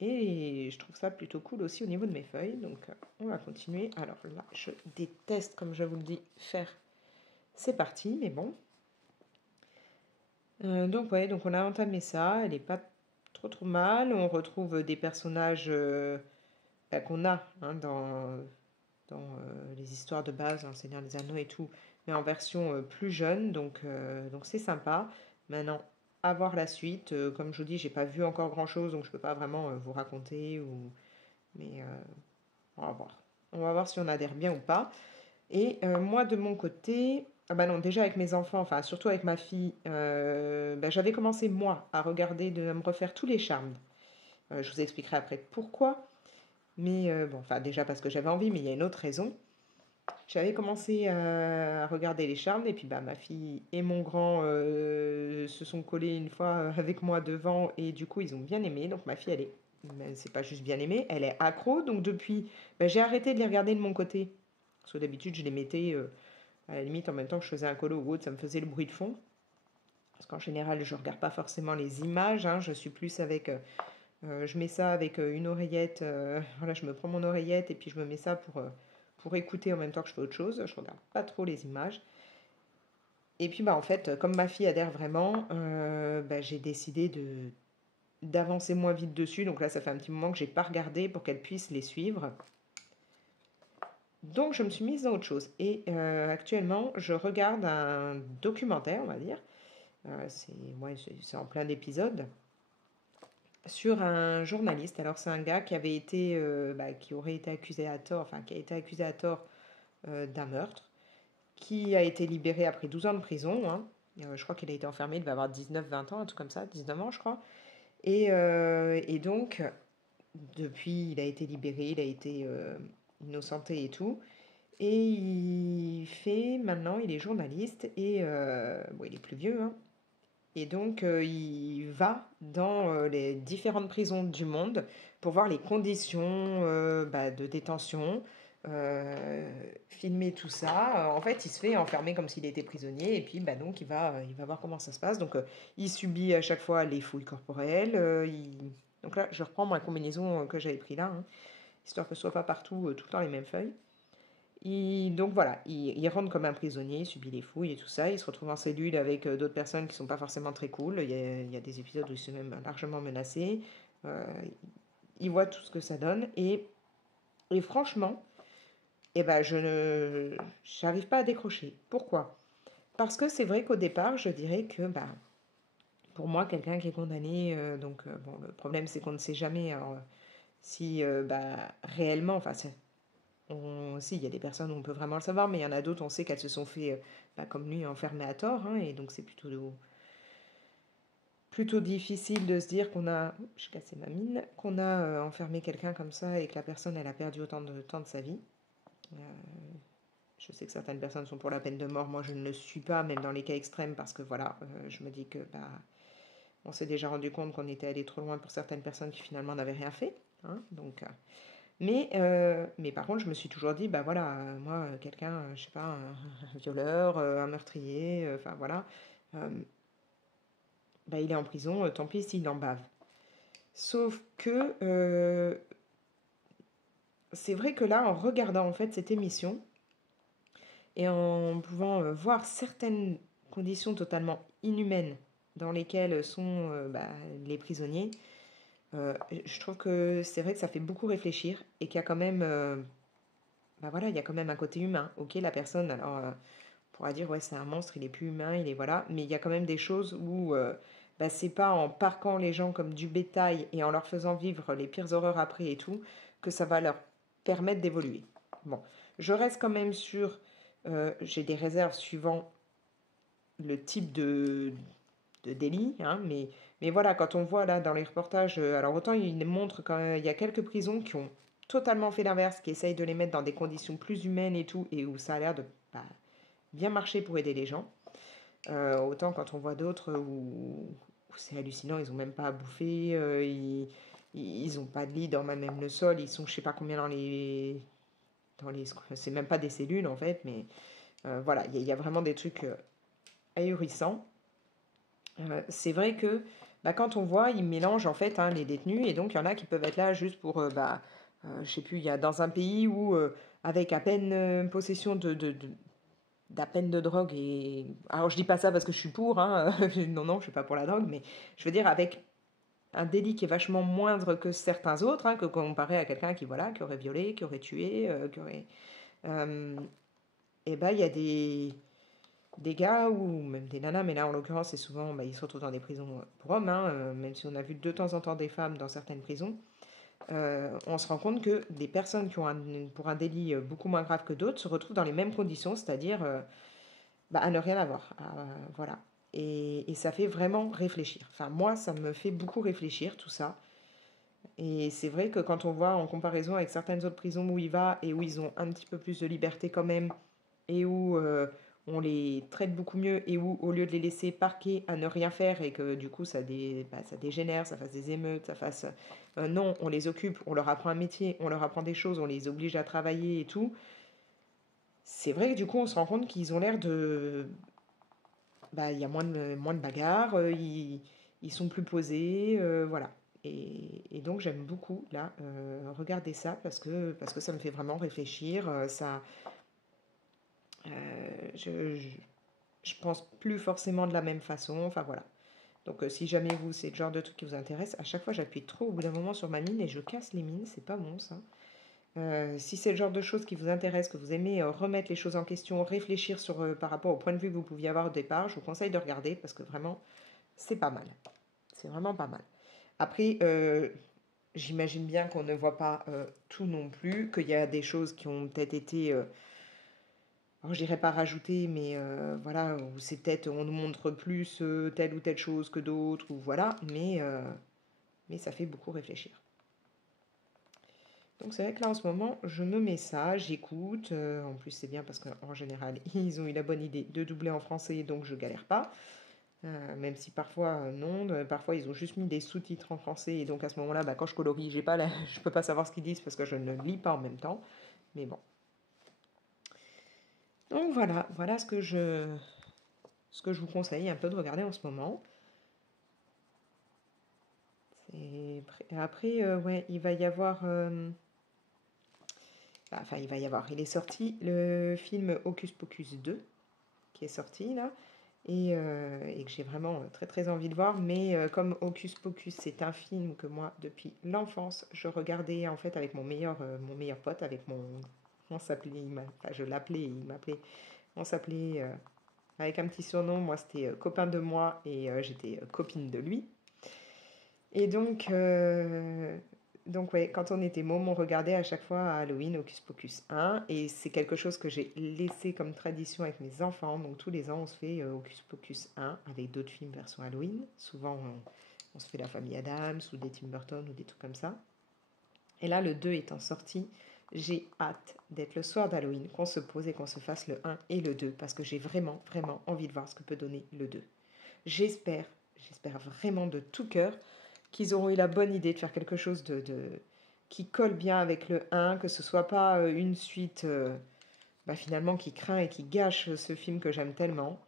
Et je trouve ça plutôt cool aussi au niveau de mes feuilles. Donc, on va continuer. Alors là, je déteste, comme je vous le dis, faire. C'est parti, mais bon. Donc, ouais, donc on a entamé ça. Elle est pas trop trop mal. On retrouve des personnages bah, qu'on a hein, dans les histoires de base, hein, Seigneur des Anneaux et tout, mais en version plus jeune. Donc c'est sympa. Maintenant, à voir la suite. Comme je vous dis, j'ai pas vu encore grand-chose, donc je peux pas vraiment vous raconter ou mais on va voir. On va voir si on adhère bien ou pas. Et moi, de mon côté, ah bah non, déjà avec mes enfants, enfin surtout avec ma fille, bah, j'avais commencé moi à regarder, de me refaire tous les charmes. Je vous expliquerai après pourquoi. Mais bon, enfin déjà parce que j'avais envie, mais il y a une autre raison. J'avais commencé à regarder les charmes et puis bah ma fille et mon grand se sont collés une fois avec moi devant et du coup ils ont bien aimé. Donc ma fille elle est, mais c'est pas juste bien aimée, elle est accro. Donc depuis, bah, j'ai arrêté de les regarder de mon côté. Parce que d'habitude je les mettais à la limite en même temps que je faisais un colo ou autre, ça me faisait le bruit de fond. Parce qu'en général je regarde pas forcément les images, hein, je suis plus avec je mets ça avec une oreillette. Voilà, je me prends mon oreillette et puis je me mets ça pour écouter en même temps que je fais autre chose. Je regarde pas trop les images. Et puis, bah, en fait, comme ma fille adhère vraiment, bah, j'ai décidé d'avancer moins vite dessus. Donc là, ça fait un petit moment que j'ai pas regardé pour qu'elle puisse les suivre. Donc, je me suis mise dans autre chose. Et actuellement, je regarde un documentaire, on va dire. C'est en plein d'épisodes sur un journaliste. Alors c'est un gars qui avait été, bah, qui aurait été accusé à tort, enfin qui a été accusé à tort d'un meurtre, qui a été libéré après 12 ans de prison, hein. Je crois qu'il a été enfermé, il devait avoir 19-20 ans, un truc comme ça, 19 ans je crois. Et donc, depuis, il a été libéré, il a été innocenté et tout. Et maintenant, il est journaliste et bon, il est plus vieux, hein. Et donc, il va dans les différentes prisons du monde pour voir les conditions bah, de détention, filmer tout ça. En fait, il se fait enfermer comme s'il était prisonnier et puis bah, donc il va voir comment ça se passe. Donc, il subit à chaque fois les fouilles corporelles. Donc là, je reprends ma combinaison que j'avais pris là, hein, histoire que ce soit pas partout tout le temps les mêmes feuilles. Donc voilà, il rentre comme un prisonnier, il subit les fouilles et tout ça, il se retrouve en cellule avec d'autres personnes qui sont pas forcément très cool, il y a des épisodes où il se même largement menacé, euh, il voit tout ce que ça donne, et franchement, eh ben, j'arrive pas à décrocher. Pourquoi? Parce que c'est vrai qu'au départ, je dirais que bah, pour moi, quelqu'un qui est condamné, bon, le problème c'est qu'on ne sait jamais alors, si bah, réellement, enfin si, il y a des personnes où on peut vraiment le savoir, mais il y en a d'autres, on sait qu'elles se sont fait, bah, comme lui, enfermer à tort, hein, et donc c'est plutôt difficile de se dire qu'on a, oups, j'ai cassé ma mine, qu'on a enfermé quelqu'un comme ça et que la personne, elle a perdu autant de temps de sa vie. Euh, je sais que certaines personnes sont pour la peine de mort, moi je ne le suis pas, même dans les cas extrêmes, parce que voilà, je me dis que bah, on s'est déjà rendu compte qu'on était allé trop loin pour certaines personnes qui finalement n'avaient rien fait, hein, donc... mais par contre, je me suis toujours dit, bah voilà, moi, quelqu'un, je sais pas, un violeur, un meurtrier, enfin voilà, euh, bah, il est en prison, tant pis s'il en bave. Sauf que c'est vrai que là, en regardant en fait cette émission et en pouvant voir certaines conditions totalement inhumaines dans lesquelles sont bah, les prisonniers, je trouve que c'est vrai que ça fait beaucoup réfléchir et qu'il y a quand même bah voilà, il y a quand même un côté humain. Ok, la personne, alors, on pourra dire, ouais, c'est un monstre, il est plus humain, il est voilà, mais il y a quand même des choses où bah, c'est pas en parquant les gens comme du bétail et en leur faisant vivre les pires horreurs après et tout, que ça va leur permettre d'évoluer. Bon, je reste quand même sur, j'ai des réserves suivant le type de délit, hein, mais voilà, quand on voit là dans les reportages, alors autant ils montrent quand il y a quelques prisons qui ont totalement fait l'inverse, qui essayent de les mettre dans des conditions plus humaines et tout, et où ça a l'air de bah, bien marcher pour aider les gens. Autant quand on voit d'autres où c'est hallucinant, ils ont même pas à bouffer, ils ont pas de lit, dorment même le sol, ils sont je sais pas combien dans les c'est même pas des cellules en fait, mais voilà, il y a vraiment des trucs ahurissants. C'est vrai que bah, quand on voit, ils mélangent en fait hein, les détenus et donc il y en a qui peuvent être là juste pour, je sais plus, il y a dans un pays où avec à peine possession d'à peine de drogue et alors je dis pas ça parce que je suis pour, hein, non non, je suis pas pour la drogue, mais je veux dire avec un délit qui est vachement moindre que certains autres, hein, que comparé à quelqu'un qui voilà, qui aurait violé, qui aurait tué, qui aurait, euh, et ben il y a des gars ou même des nanas, mais là en l'occurrence c'est souvent, bah, ils se retrouvent dans des prisons pour hommes, hein, même si on a vu de temps en temps des femmes dans certaines prisons, on se rend compte que des personnes qui ont pour un délit beaucoup moins grave que d'autres se retrouvent dans les mêmes conditions, c'est-à-dire bah, à ne rien avoir. Voilà. Et ça fait vraiment réfléchir. Enfin, moi, ça me fait beaucoup réfléchir tout ça. Et c'est vrai que quand on voit en comparaison avec certaines autres prisons où il va et où ils ont un petit peu plus de liberté quand même, et où on les traite beaucoup mieux, et où au lieu de les laisser parquer à ne rien faire, et que du coup ça dégénère, ça fasse des émeutes, ça fasse... non, on les occupe, on leur apprend un métier, on leur apprend des choses, on les oblige à travailler et tout. C'est vrai que du coup on se rend compte qu'ils ont l'air de... Bah, il y a moins de bagarres, ils sont plus posés, voilà. Et donc j'aime beaucoup là regarder ça parce que ça me fait vraiment réfléchir. Je pense plus forcément de la même façon. Enfin voilà. Donc si jamais vous c'est le genre de truc qui vous intéresse, à chaque fois j'appuie trop au bout d'un moment sur ma mine et je casse les mines. C'est pas bon ça. Si c'est le genre de choses qui vous intéresse, que vous aimez remettre les choses en question, réfléchir sur, par rapport au point de vue que vous pouviez avoir au départ, je vous conseille de regarder parce que vraiment, c'est pas mal. C'est vraiment pas mal. Après, j'imagine bien qu'on ne voit pas tout non plus, qu'il y a des choses qui ont peut-être été, alors je dirais pas rajoutées, mais voilà, où c'est peut-être, on nous montre plus telle ou telle chose que d'autres, ou voilà, mais ça fait beaucoup réfléchir. Donc c'est vrai que là en ce moment, je me mets ça, j'écoute. En plus c'est bien parce qu'en général, ils ont eu la bonne idée de doubler en français, donc je galère pas. Même si parfois non, parfois ils ont juste mis des sous-titres en français et donc à ce moment-là, bah, quand je colorie, j'ai pas je peux pas savoir ce qu'ils disent parce que je ne lis pas en même temps. Mais bon. Donc voilà ce que je vous conseille un peu de regarder en ce moment. Après, ouais, il va y avoir... enfin, il va y avoir... Il est sorti le film Hocus Pocus 2 qui est sorti là. Et que j'ai vraiment très très envie de voir. Mais comme Hocus Pocus, c'est un film que moi, depuis l'enfance, je regardais en fait avec mon meilleur pote, avec on s'appelait, enfin, je l'appelais, il m'appelait, on s'appelait avec un petit surnom, moi c'était copain de moi et j'étais copine de lui. Et donc ouais, quand on était môme, on regardait à chaque fois à Halloween Hocus Pocus 1 et c'est quelque chose que j'ai laissé comme tradition avec mes enfants. Donc tous les ans, on se fait Hocus Pocus 1 avec d'autres films version Halloween. Souvent, on se fait La Famille Adams ou des Tim Burton ou des trucs comme ça. Et là, le 2 étant sorti, j'ai hâte d'être le soir d'Halloween, qu'on se pose et qu'on se fasse le 1 et le 2 parce que j'ai vraiment, vraiment envie de voir ce que peut donner le 2. J'espère, j'espère vraiment de tout cœur qu'ils auront eu la bonne idée de faire quelque chose qui colle bien avec le 1, que ce soit pas une suite bah, finalement qui craint et qui gâche ce film que j'aime tellement.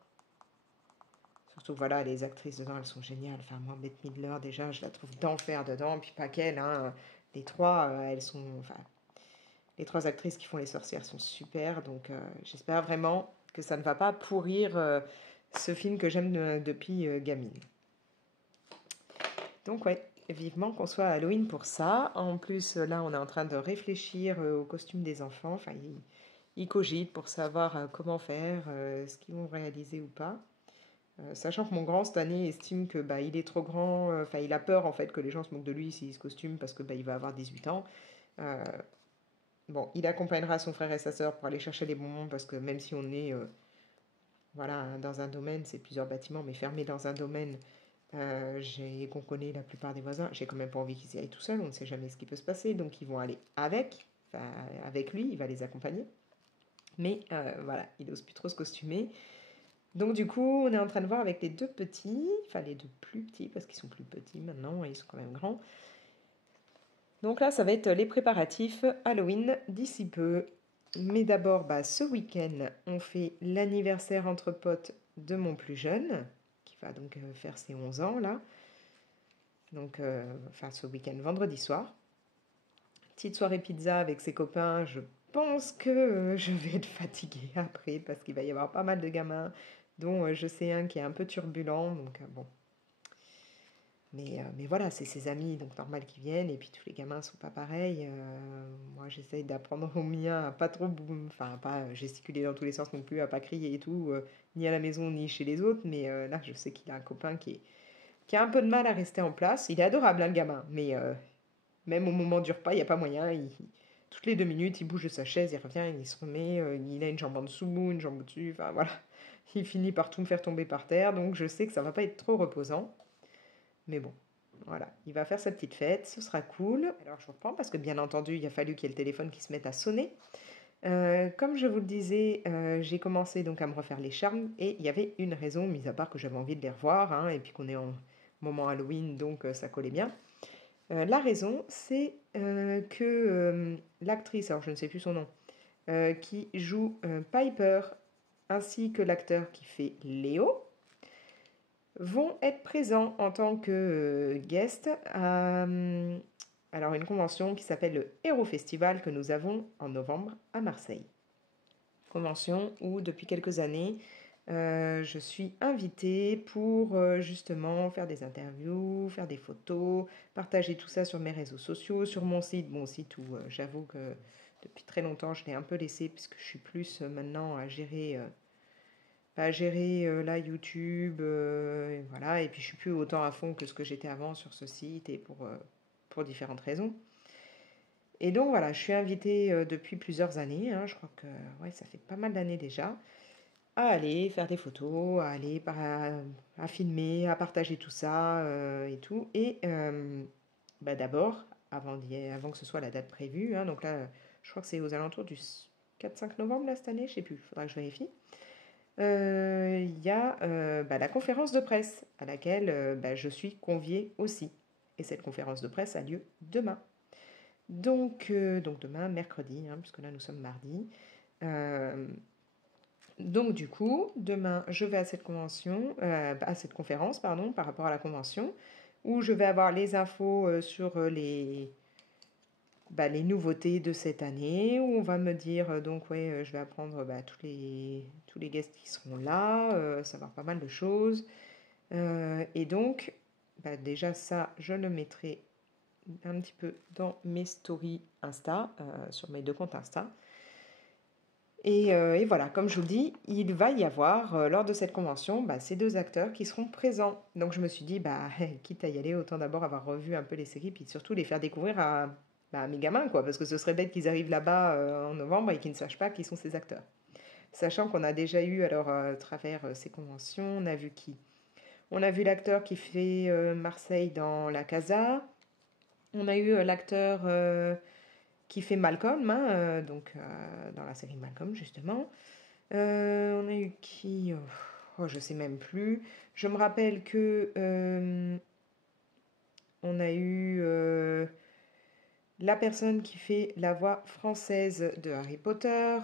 Surtout voilà, les actrices dedans, elles sont géniales. Enfin, moi, Bette Midler, déjà, je la trouve d'enfer dedans. Puis pas qu'elle, hein. Les trois, elles sont... Enfin, les trois actrices qui font les sorcières sont super. Donc, j'espère vraiment que ça ne va pas pourrir ce film que j'aime depuis gamine. Donc ouais, vivement qu'on soit à Halloween pour ça. En plus, là, on est en train de réfléchir aux costumes des enfants. Enfin, ils cogitent pour savoir comment faire, ce qu'ils vont réaliser ou pas. Sachant que mon grand, cette année, estime que bah, il est trop grand. Enfin, il a peur, en fait, que les gens se moquent de lui s'il se costume parce que bah, il va avoir 18 ans. Euh, bon, il accompagnera son frère et sa sœur pour aller chercher les bonbons parce que même si on est voilà, hein, dans un domaine, c'est plusieurs bâtiments, mais fermés dans un domaine, qu'on connaît la plupart des voisins, j'ai quand même pas envie qu'ils y aillent tout seuls, on ne sait jamais ce qui peut se passer, donc ils vont aller enfin, avec lui, il va les accompagner. Mais voilà, il n'ose plus trop se costumer. Donc du coup, on est en train de voir avec les deux petits, enfin les deux plus petits, parce qu'ils sont plus petits maintenant, ils sont quand même grands. Donc là, ça va être les préparatifs Halloween d'ici peu. Mais d'abord, ce week-end, on fait l'anniversaire entre potes de mon plus jeune, qui va donc faire ses 11 ans là. Donc, enfin, ce week-end, vendredi soir. Petite soirée pizza avec ses copains. Je pense que je vais être fatiguée après, parce qu'il va y avoir pas mal de gamins, dont je sais un qui est un peu turbulent. Donc, bon, mais voilà, c'est ses amis, donc normal qu'ils viennent. Et puis tous les gamins sont pas pareils. Moi, j'essaye d'apprendre au mien à pas trop, enfin, à pas gesticuler dans tous les sens non plus, à pas crier et tout, ni à la maison ni chez les autres. Mais là, je sais qu'il a un copain qui a un peu de mal à rester en place. Il est adorable, hein, le gamin, mais même au moment du repas, il n'y a pas moyen. Toutes les 2 minutes, il bouge de sa chaise, il revient, il se remet, il a une jambe en dessous, une jambe au-dessus, enfin voilà. Il finit par tout me faire tomber par terre, donc je sais que ça va pas être trop reposant. Mais bon, voilà, il va faire sa petite fête, ce sera cool. Alors je reprends parce que bien entendu, il a fallu qu'il y ait le téléphone qui se mette à sonner. Comme je vous le disais, j'ai commencé donc à me refaire les charmes et il y avait une raison, mis à part que j'avais envie de les revoir, hein, et puis qu'on est en moment Halloween, donc ça collait bien. La raison, c'est que l'actrice, alors je ne sais plus son nom, qui joue Piper, ainsi que l'acteur qui fait Léo, vont être présents en tant que guest à alors une convention qui s'appelle le Hero Festival que nous avons en novembre à Marseille. Convention où depuis quelques années, je suis invitée pour justement faire des interviews, faire des photos, partager tout ça sur mes réseaux sociaux, sur mon site où j'avoue que depuis très longtemps je l'ai un peu laissé puisque je suis plus maintenant à gérer là YouTube, et voilà, et puis je suis plus autant à fond que ce que j'étais avant sur ce site et pour différentes raisons. Et donc voilà, je suis invitée depuis plusieurs années, hein, je crois que ouais, ça fait pas mal d'années déjà, à aller faire des photos, à filmer, à partager tout ça et tout. Et d'abord, avant que ce soit la date prévue, hein, donc là, je crois que c'est aux alentours du 4-5 novembre là, cette année, je sais plus, il faudra que je vérifie. Il y a la conférence de presse à laquelle je suis conviée aussi. Et cette conférence de presse a lieu demain. Donc demain, mercredi, hein, puisque là nous sommes mardi. Donc du coup, demain, je vais à cette conférence, pardon, par rapport à la convention, où je vais avoir les infos sur les nouveautés de cette année, où on va me dire, donc ouais, je vais apprendre tous les guests qui seront là, savoir pas mal de choses. Et donc, déjà ça, je le mettrai un petit peu dans mes stories Insta, sur mes deux comptes Insta. Et voilà, comme je vous le dis, il va y avoir, lors de cette convention, ces deux acteurs qui seront présents. Donc je me suis dit, quitte à y aller, autant d'abord avoir revu un peu les séries, puis surtout les faire découvrir à mes gamins, quoi, parce que ce serait bête qu'ils arrivent là-bas en novembre et qu'ils ne sachent pas qui sont ces acteurs. Sachant qu'on a déjà eu, alors, à travers ces conventions, on a vu qui? On a vu l'acteur qui fait Marseille dans La Casa. On a eu l'acteur qui fait Malcolm, hein, dans la série Malcolm, justement. On a eu qui? Oh, je sais même plus. Je me rappelle que on a eu la personne qui fait la voix française de Harry Potter.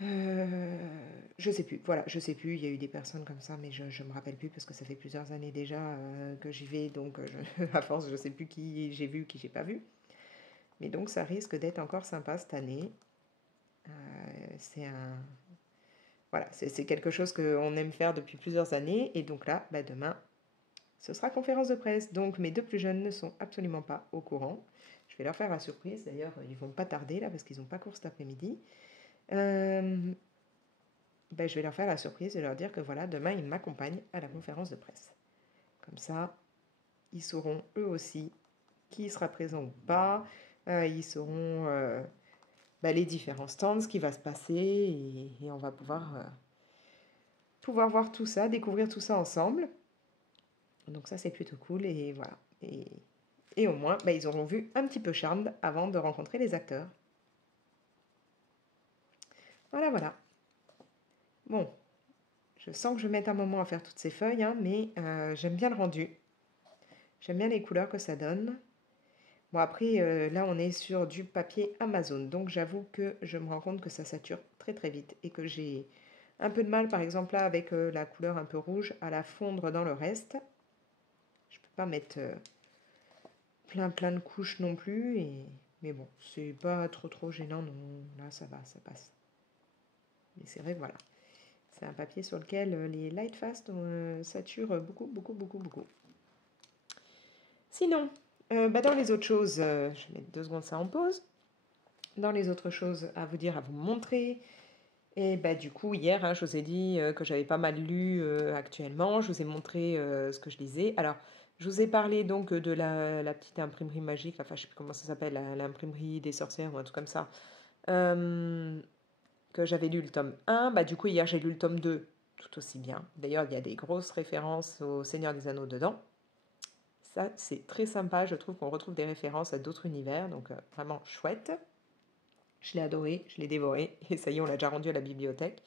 Je sais plus, voilà, je sais plus, il y a eu des personnes comme ça, mais je me rappelle plus parce que ça fait plusieurs années déjà que j'y vais, donc à force, je sais plus qui j'ai vu, qui j'ai pas vu. Mais donc ça risque d'être encore sympa cette année. C'est un, voilà, c'est quelque chose qu'on aime faire depuis plusieurs années, et donc là, demain, ce sera conférence de presse. Donc mes deux plus jeunes ne sont absolument pas au courant. Je vais leur faire la surprise, d'ailleurs, ils vont pas tarder là parce qu'ils n'ont pas cours cet après-midi. Je vais leur faire la surprise et leur dire que voilà, demain, ils m'accompagnent à la conférence de presse. Comme ça, ils sauront eux aussi qui sera présent ou pas. Ils sauront les différents stands, ce qui va se passer, et on va pouvoir pouvoir voir tout ça, découvrir tout ça ensemble. Donc ça, c'est plutôt cool et voilà. Et au moins, bah, ils auront vu un petit peu Charmed avant de rencontrer les acteurs. Voilà, voilà. Bon, je sens que je vais mettre un moment à faire toutes ces feuilles, hein, mais j'aime bien le rendu. J'aime bien les couleurs que ça donne. Bon, après, là, on est sur du papier Amazon. Donc, j'avoue que je me rends compte que ça sature très, très vite. Et que j'ai un peu de mal, par exemple, là, avec la couleur un peu rouge, à la fondre dans le reste. Je peux pas mettre plein de couches non plus. Mais bon, c'est pas trop gênant. Non, là, ça va, ça passe. Mais c'est vrai que voilà. C'est un papier sur lequel les Lightfast saturent beaucoup. Sinon, bah, dans les autres choses, je vais mettre 2 secondes ça en pause. Dans les autres choses à vous dire, à vous montrer, et bah, du coup, hier, hein, je vous ai dit que j'avais pas mal lu actuellement. Je vous ai montré ce que je lisais. Alors, je vous ai parlé donc de la petite imprimerie magique, enfin, je sais plus comment ça s'appelle, l'imprimerie des sorcières ou un truc comme ça, euh, que j'avais lu le tome 1. Bah, du coup, hier, j'ai lu le tome 2 tout aussi bien. D'ailleurs, il y a des grosses références au Seigneur des Anneaux dedans. Ça, c'est très sympa. Je trouve qu'on retrouve des références à d'autres univers, donc vraiment chouette. Je l'ai adoré, je l'ai dévoré, et ça y est, on l'a déjà rendu à la bibliothèque.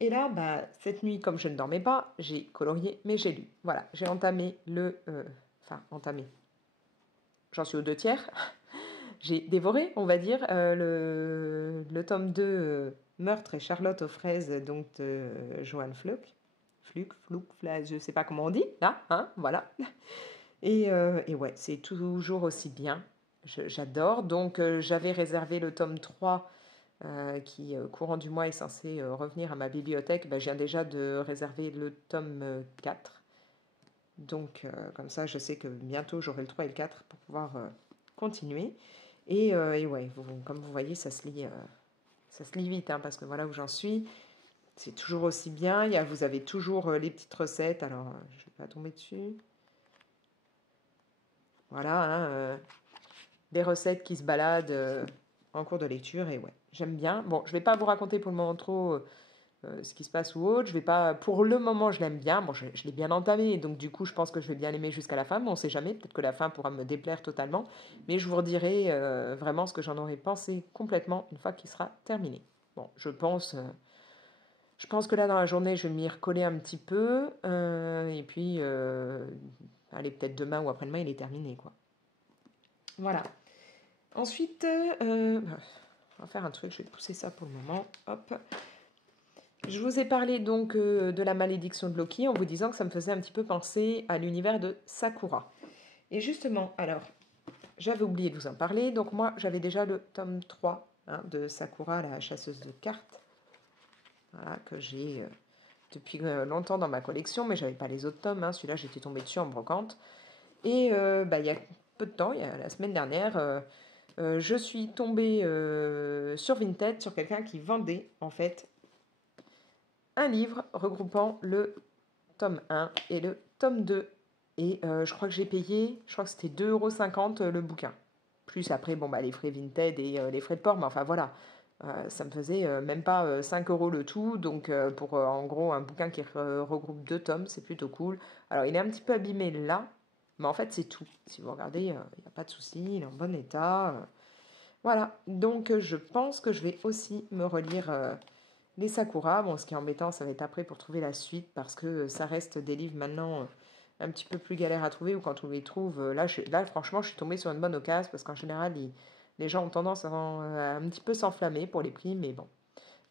Et là, bah, cette nuit, comme je ne dormais pas, j'ai colorié, mais j'ai lu. Voilà, j'ai entamé enfin, entamé. J'en suis aux 2 tiers. J'ai dévoré, on va dire, le tome 2, Meurtre et Charlotte aux fraises, donc de Johann Fluck. Je ne sais pas comment on dit, là, hein, voilà. Et ouais, c'est toujours aussi bien. J'adore. Donc, j'avais réservé le tome 3 qui, courant du mois, est censé revenir à ma bibliothèque. Ben, je viens déjà de réserver le tome 4. Donc, comme ça, je sais que bientôt, j'aurai le 3 et le 4 pour pouvoir continuer. Et ouais, comme vous voyez, ça se lit vite, hein, parce que voilà où j'en suis. C'est toujours aussi bien. Vous avez toujours les petites recettes. Alors, je ne vais pas tomber dessus. Voilà, hein, des recettes qui se baladent en cours de lecture. Et ouais, j'aime bien. Bon, je ne vais pas vous raconter pour le moment trop ce qui se passe ou autre. Je vais pas, pour le moment, je l'aime bien. Bon, je l'ai bien entamé, donc du coup, je pense que je vais bien l'aimer jusqu'à la fin. Mais on ne sait jamais. Peut-être que la fin pourra me déplaire totalement. Mais je vous redirai vraiment ce que j'en aurais pensé complètement une fois qu'il sera terminé. Bon, je pense que là, dans la journée, je vais m'y recoller un petit peu. Et puis, allez, peut-être demain ou après-demain, il est terminé, quoi. Voilà. Ensuite, on va faire un truc, je vais pousser ça pour le moment. Hop. Je vous ai parlé donc de la malédiction de Loki en vous disant que ça me faisait un petit peu penser à l'univers de Sakura. Et justement, alors, j'avais oublié de vous en parler. Donc moi, j'avais déjà le tome 3 hein, de Sakura, la chasseuse de cartes. Voilà, que j'ai depuis longtemps dans ma collection, mais j'avais pas les autres tomes. Hein. Celui-là, j'étais tombée dessus en brocante. Et bah, il y a peu de temps, il y a la semaine dernière, je suis tombée sur Vinted, sur quelqu'un qui vendait en fait un livre regroupant le tome 1 et le tome 2. Et je crois que j'ai payé, je crois que c'était 2,50 € le bouquin. Plus après, bon, bah, les frais Vinted et les frais de port, mais enfin voilà, ça me faisait même pas 5 € le tout. Donc pour en gros un bouquin qui regroupe 2 tomes, c'est plutôt cool. Alors il est un petit peu abîmé là, mais en fait c'est tout. Si vous regardez, il n'y a pas de souci, il est en bon état. Voilà, donc je pense que je vais aussi me relire les Sakura. Bon, ce qui est embêtant, ça va être après pour trouver la suite, parce que ça reste des livres maintenant un petit peu plus galères à trouver, ou quand on les trouve, là franchement, je suis tombée sur une bonne occasion, parce qu'en général, les gens ont tendance à un petit peu s'enflammer pour les prix, mais bon.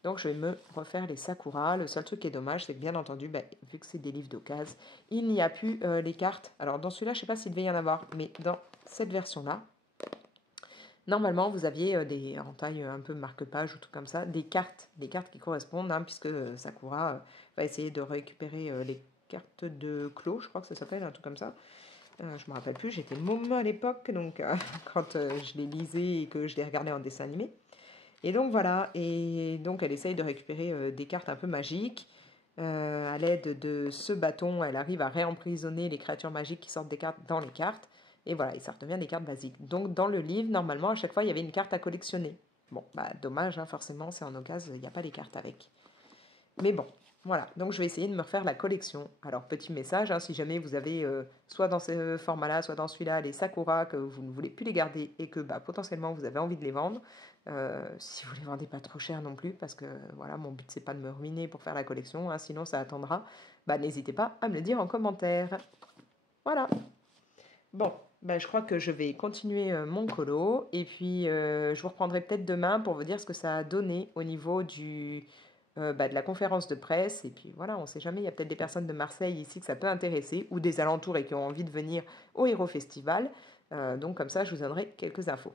Donc je vais me refaire les Sakura. Le seul truc qui est dommage, c'est que bien entendu, bah, vu que c'est des livres d'occasion, il n'y a plus les cartes. Alors dans celui-là, je ne sais pas s'il devait y en avoir, mais dans cette version-là, normalement, vous aviez en taille un peu marque-page ou tout comme ça, des cartes qui correspondent, hein, puisque Sakura va essayer de récupérer les cartes de Clos, je crois que ça s'appelle, un truc comme ça. Je ne me rappelle plus, j'étais môme à l'époque, donc quand je les lisais et que je les regardais en dessin animé. Et donc voilà, et donc elle essaye de récupérer des cartes un peu magiques. À l'aide de ce bâton, elle arrive à réemprisonner les créatures magiques qui sortent des cartes dans les cartes. Et voilà, et ça redevient des cartes basiques. Donc dans le livre, normalement, à chaque fois, il y avait une carte à collectionner. Bon, bah dommage, hein, forcément, c'est en occasion, il n'y a pas les cartes avec. Mais bon, voilà. Donc je vais essayer de me refaire la collection. Alors petit message, hein, si jamais vous avez soit dans ce format-là, soit dans celui-là, les Sakura, que vous ne voulez plus les garder et que bah, potentiellement vous avez envie de les vendre, si vous les vendez pas trop cher non plus, parce que voilà, mon but c'est pas de me ruiner pour faire la collection, hein, sinon ça attendra, bah, n'hésitez pas à me le dire en commentaire. Voilà. Bon, bah, je crois que je vais continuer mon colo et puis je vous reprendrai peut-être demain pour vous dire ce que ça a donné au niveau de la conférence de presse. Et puis voilà, on ne sait jamais, il y a peut-être des personnes de Marseille ici que ça peut intéresser ou des alentours et qui ont envie de venir au Hero Festival. Donc comme ça, je vous donnerai quelques infos.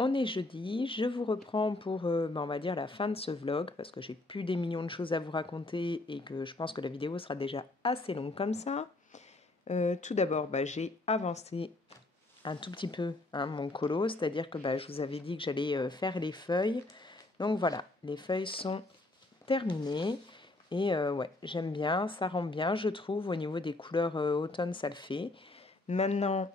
On est jeudi, je vous reprends pour, on va dire, la fin de ce vlog parce que j'ai plus des millions de choses à vous raconter et que je pense que la vidéo sera déjà assez longue comme ça. Tout d'abord, bah, j'ai avancé un tout petit peu hein, mon colo, c'est-à-dire que bah, je vous avais dit que j'allais faire les feuilles. Donc voilà, les feuilles sont terminées. Et ouais, j'aime bien, ça rend bien, je trouve, au niveau des couleurs automne, ça le fait. Maintenant,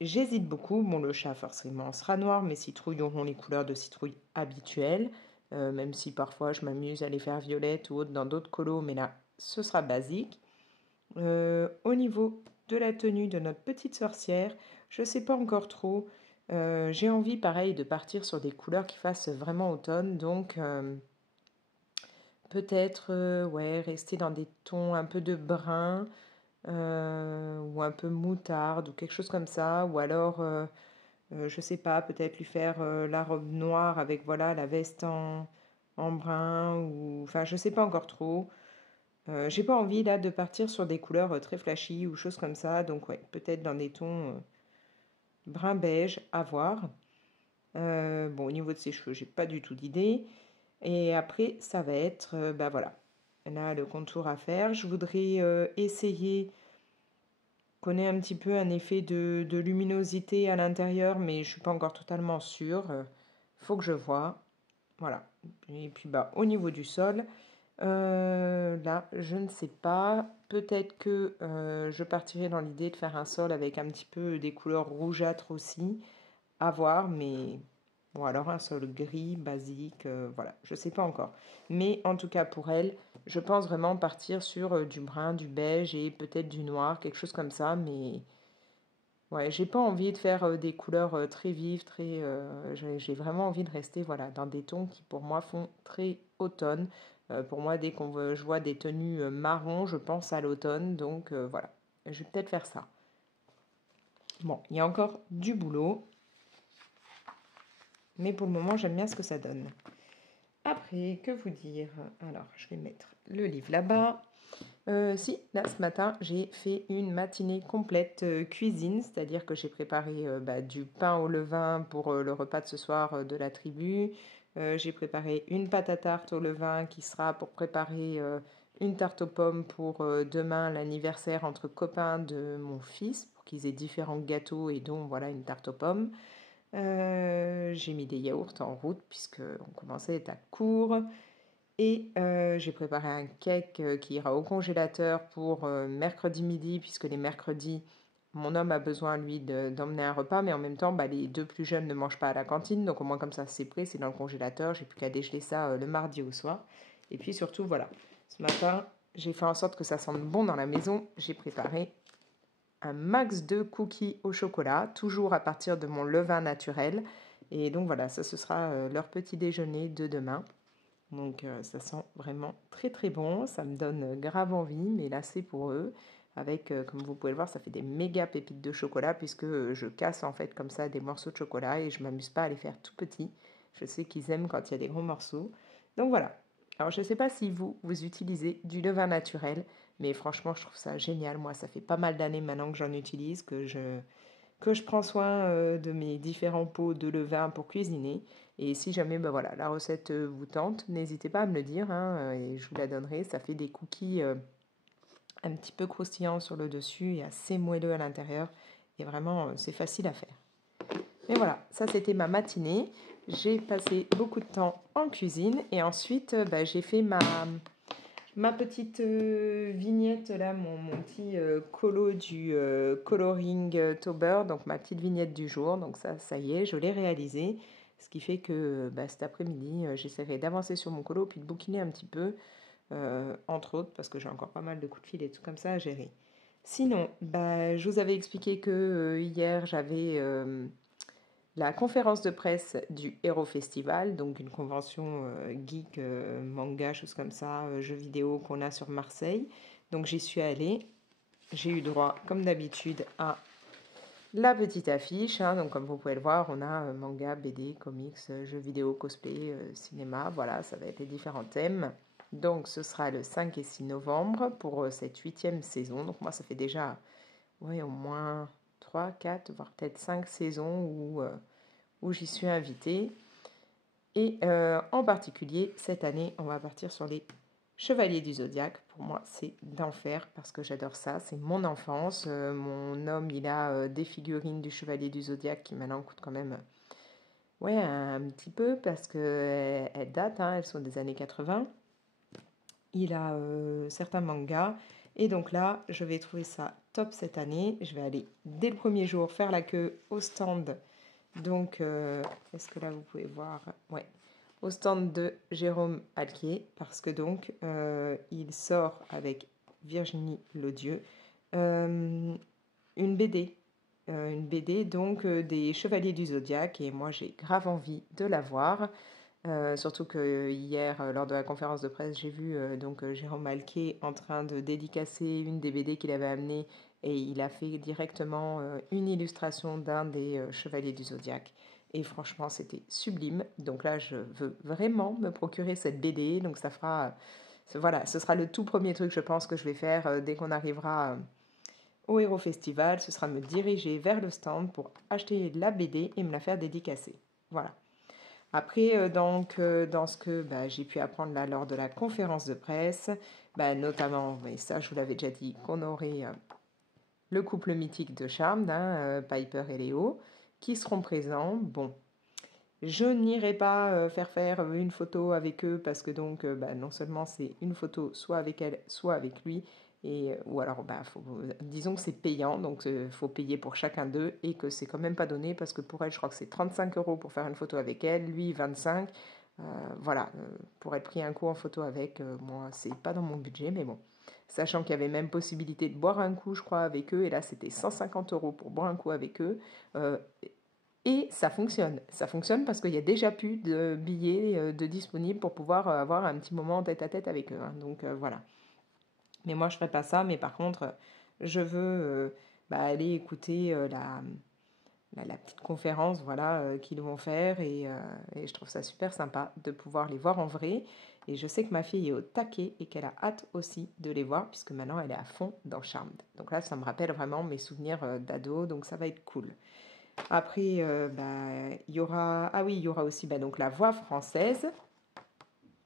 j'hésite beaucoup. Bon, le chat, forcément, sera noir. Mes citrouilles auront les couleurs de citrouille habituelles. Même si parfois, je m'amuse à les faire violettes ou autres dans d'autres colos. Mais là, ce sera basique. Au niveau de la tenue de notre petite sorcière, je ne sais pas encore trop. J'ai envie, pareil, de partir sur des couleurs qui fassent vraiment automne. Donc, peut-être, ouais, rester dans des tons un peu de brun ou un peu moutarde ou quelque chose comme ça. Ou alors, je sais pas, peut-être lui faire la robe noire avec, voilà, la veste en brun. Ou, enfin, je sais pas encore trop. J'ai pas envie là de partir sur des couleurs très flashy ou choses comme ça, donc ouais, peut-être dans des tons brun beige à voir. Bon, au niveau de ses cheveux, j'ai pas du tout d'idée. Et après, ça va être, bah voilà, là le contour à faire. Je voudrais essayer qu'on ait un petit peu un effet de luminosité à l'intérieur, mais je suis pas encore totalement sûre. Faut que je vois. Voilà. Et puis bah au niveau du sol. Là, je ne sais pas. Peut-être que je partirai dans l'idée de faire un sol avec un petit peu des couleurs rougeâtres aussi. À voir, mais bon, alors un sol gris, basique, voilà, je ne sais pas encore. Mais en tout cas, pour elle, je pense vraiment partir sur du brun, du beige et peut-être du noir, quelque chose comme ça. Mais ouais, j'ai pas envie de faire des couleurs très vives, très. J'ai vraiment envie de rester voilà, dans des tons qui pour moi font très automne. Pour moi, dès je vois des tenues marron, je pense à l'automne. Donc voilà, je vais peut-être faire ça. Bon, il y a encore du boulot, mais pour le moment, j'aime bien ce que ça donne. Après, que vous dire? Alors, je vais mettre le livre là-bas. Si, là ce matin, j'ai fait une matinée complète cuisine, c'est-à-dire que j'ai préparé du pain au levain pour le repas de ce soir de la tribu. J'ai préparé une pâte à tarte au levain qui sera pour préparer une tarte aux pommes pour demain, l'anniversaire entre copains de mon fils, pour qu'ils aient différents gâteaux et dont voilà une tarte aux pommes. J'ai mis des yaourts en route puisque on commençait à être à court. Et j'ai préparé un cake qui ira au congélateur pour mercredi midi, puisque les mercredis, mon homme a besoin, lui, d'emmener un repas, mais en même temps, bah, les deux plus jeunes ne mangent pas à la cantine, donc au moins comme ça, c'est prêt, c'est dans le congélateur, j'ai plus qu'à dégeler ça le mardi au soir. Et puis surtout, voilà, ce matin, j'ai fait en sorte que ça sente bon dans la maison, j'ai préparé un max de cookies au chocolat, toujours à partir de mon levain naturel. Et donc voilà, ça ce sera leur petit déjeuner de demain. Donc ça sent vraiment très très bon, ça me donne grave envie, mais là c'est pour eux. Avec, comme vous pouvez le voir, ça fait des méga pépites de chocolat puisque je casse en fait comme ça des morceaux de chocolat et je m'amuse pas à les faire tout petits. Je sais qu'ils aiment quand il y a des gros morceaux. Donc voilà. Alors je ne sais pas si vous utilisez du levain naturel, mais franchement je trouve ça génial. Moi ça fait pas mal d'années maintenant que j'en utilise, que je prends soin de mes différents pots de levain pour cuisiner. Et si jamais bah voilà, la recette vous tente, n'hésitez pas à me le dire et je vous la donnerai. Ça fait des cookies un petit peu croustillants sur le dessus et assez moelleux à l'intérieur. Et vraiment, c'est facile à faire. Mais voilà, ça c'était ma matinée. J'ai passé beaucoup de temps en cuisine et ensuite j'ai fait ma petite vignette là, mon petit colo du coloring tober, donc ma petite vignette du jour. Donc ça y est, je l'ai réalisé. Ce qui fait que cet après-midi, j'essaierai d'avancer sur mon colo puis de bouquiner un petit peu, entre autres, parce que j'ai encore pas mal de coups de fil et tout comme ça à gérer. Sinon, je vous avais expliqué que hier j'avais la conférence de presse du Hero Festival, donc une convention geek, manga, choses comme ça, jeux vidéo qu'on a sur Marseille. Donc j'y suis allée. J'ai eu droit, comme d'habitude, à la petite affiche. Hein. Donc comme vous pouvez le voir, on a manga, BD, comics, jeux vidéo, cosplay, cinéma. Voilà, ça va être les différents thèmes. Donc ce sera le 5 et 6 novembre pour cette 8e saison. Donc moi, ça fait déjà au moins 3, 4, voire peut-être 5 saisons où j'y suis invitée. Et en particulier, cette année, on va partir sur les Chevaliers du Zodiaque. Pour moi, c'est d'enfer parce que j'adore ça. C'est mon enfance. Mon homme, il a des figurines du Chevalier du Zodiaque qui maintenant coûtent quand même un petit peu parce qu'elles datent, hein, elles sont des années 80. Il a certains mangas. Et donc là, je vais trouver ça top cette année. Je vais aller dès le premier jour faire la queue au stand. Donc, est-ce que là vous pouvez voir? Ouais, au stand de Jérôme Alquier, parce que donc il sort avec Virginie Lodieu une BD. Une BD donc des Chevaliers du Zodiaque, et moi j'ai grave envie de la voir. Surtout que hier, lors de la conférence de presse, j'ai vu Jérôme Alquier en train de dédicacer une des BD qu'il avait amenée, et il a fait directement une illustration d'un des Chevaliers du Zodiaque. Et franchement, c'était sublime. Donc là, je veux vraiment me procurer cette BD. Donc ça fera, voilà, ce sera le tout premier truc, je pense, que je vais faire dès qu'on arrivera au Hero Festival. Ce sera me diriger vers le stand pour acheter la BD et me la faire dédicacer. Voilà. Après, dans ce que j'ai pu apprendre là lors de la conférence de presse, notamment, et ça je vous l'avais déjà dit, qu'on aurait le couple mythique de Charmed, hein, Piper et Léo, qui seront présents. Bon, je n'irai pas faire une photo avec eux parce que donc non seulement c'est une photo soit avec elle, soit avec lui, et, ou alors disons que c'est payant, donc il faut payer pour chacun d'eux, et que c'est quand même pas donné parce que pour elle je crois que c'est 35 € pour faire une photo avec elle, lui 25. Voilà, pour être pris un coup en photo avec, moi c'est pas dans mon budget, mais bon. Sachant qu'il y avait même possibilité de boire un coup, je crois, avec eux, et là c'était 150 € pour boire un coup avec eux. Et ça fonctionne. Ça fonctionne parce qu'il y a déjà plus de billets de disponibles pour pouvoir avoir un petit moment tête à tête avec eux. Hein. Donc voilà. Mais moi, je ne ferai pas ça. Mais par contre, je veux aller écouter la petite conférence voilà, qu'ils vont faire. Et je trouve ça super sympa de pouvoir les voir en vrai. Et je sais que ma fille est au taquet et qu'elle a hâte aussi de les voir puisque maintenant, elle est à fond dans Charmed. Donc là, ça me rappelle vraiment mes souvenirs d'ado. Donc ça va être cool. Après, il y aura... Ah oui, il y aura aussi donc, la voix française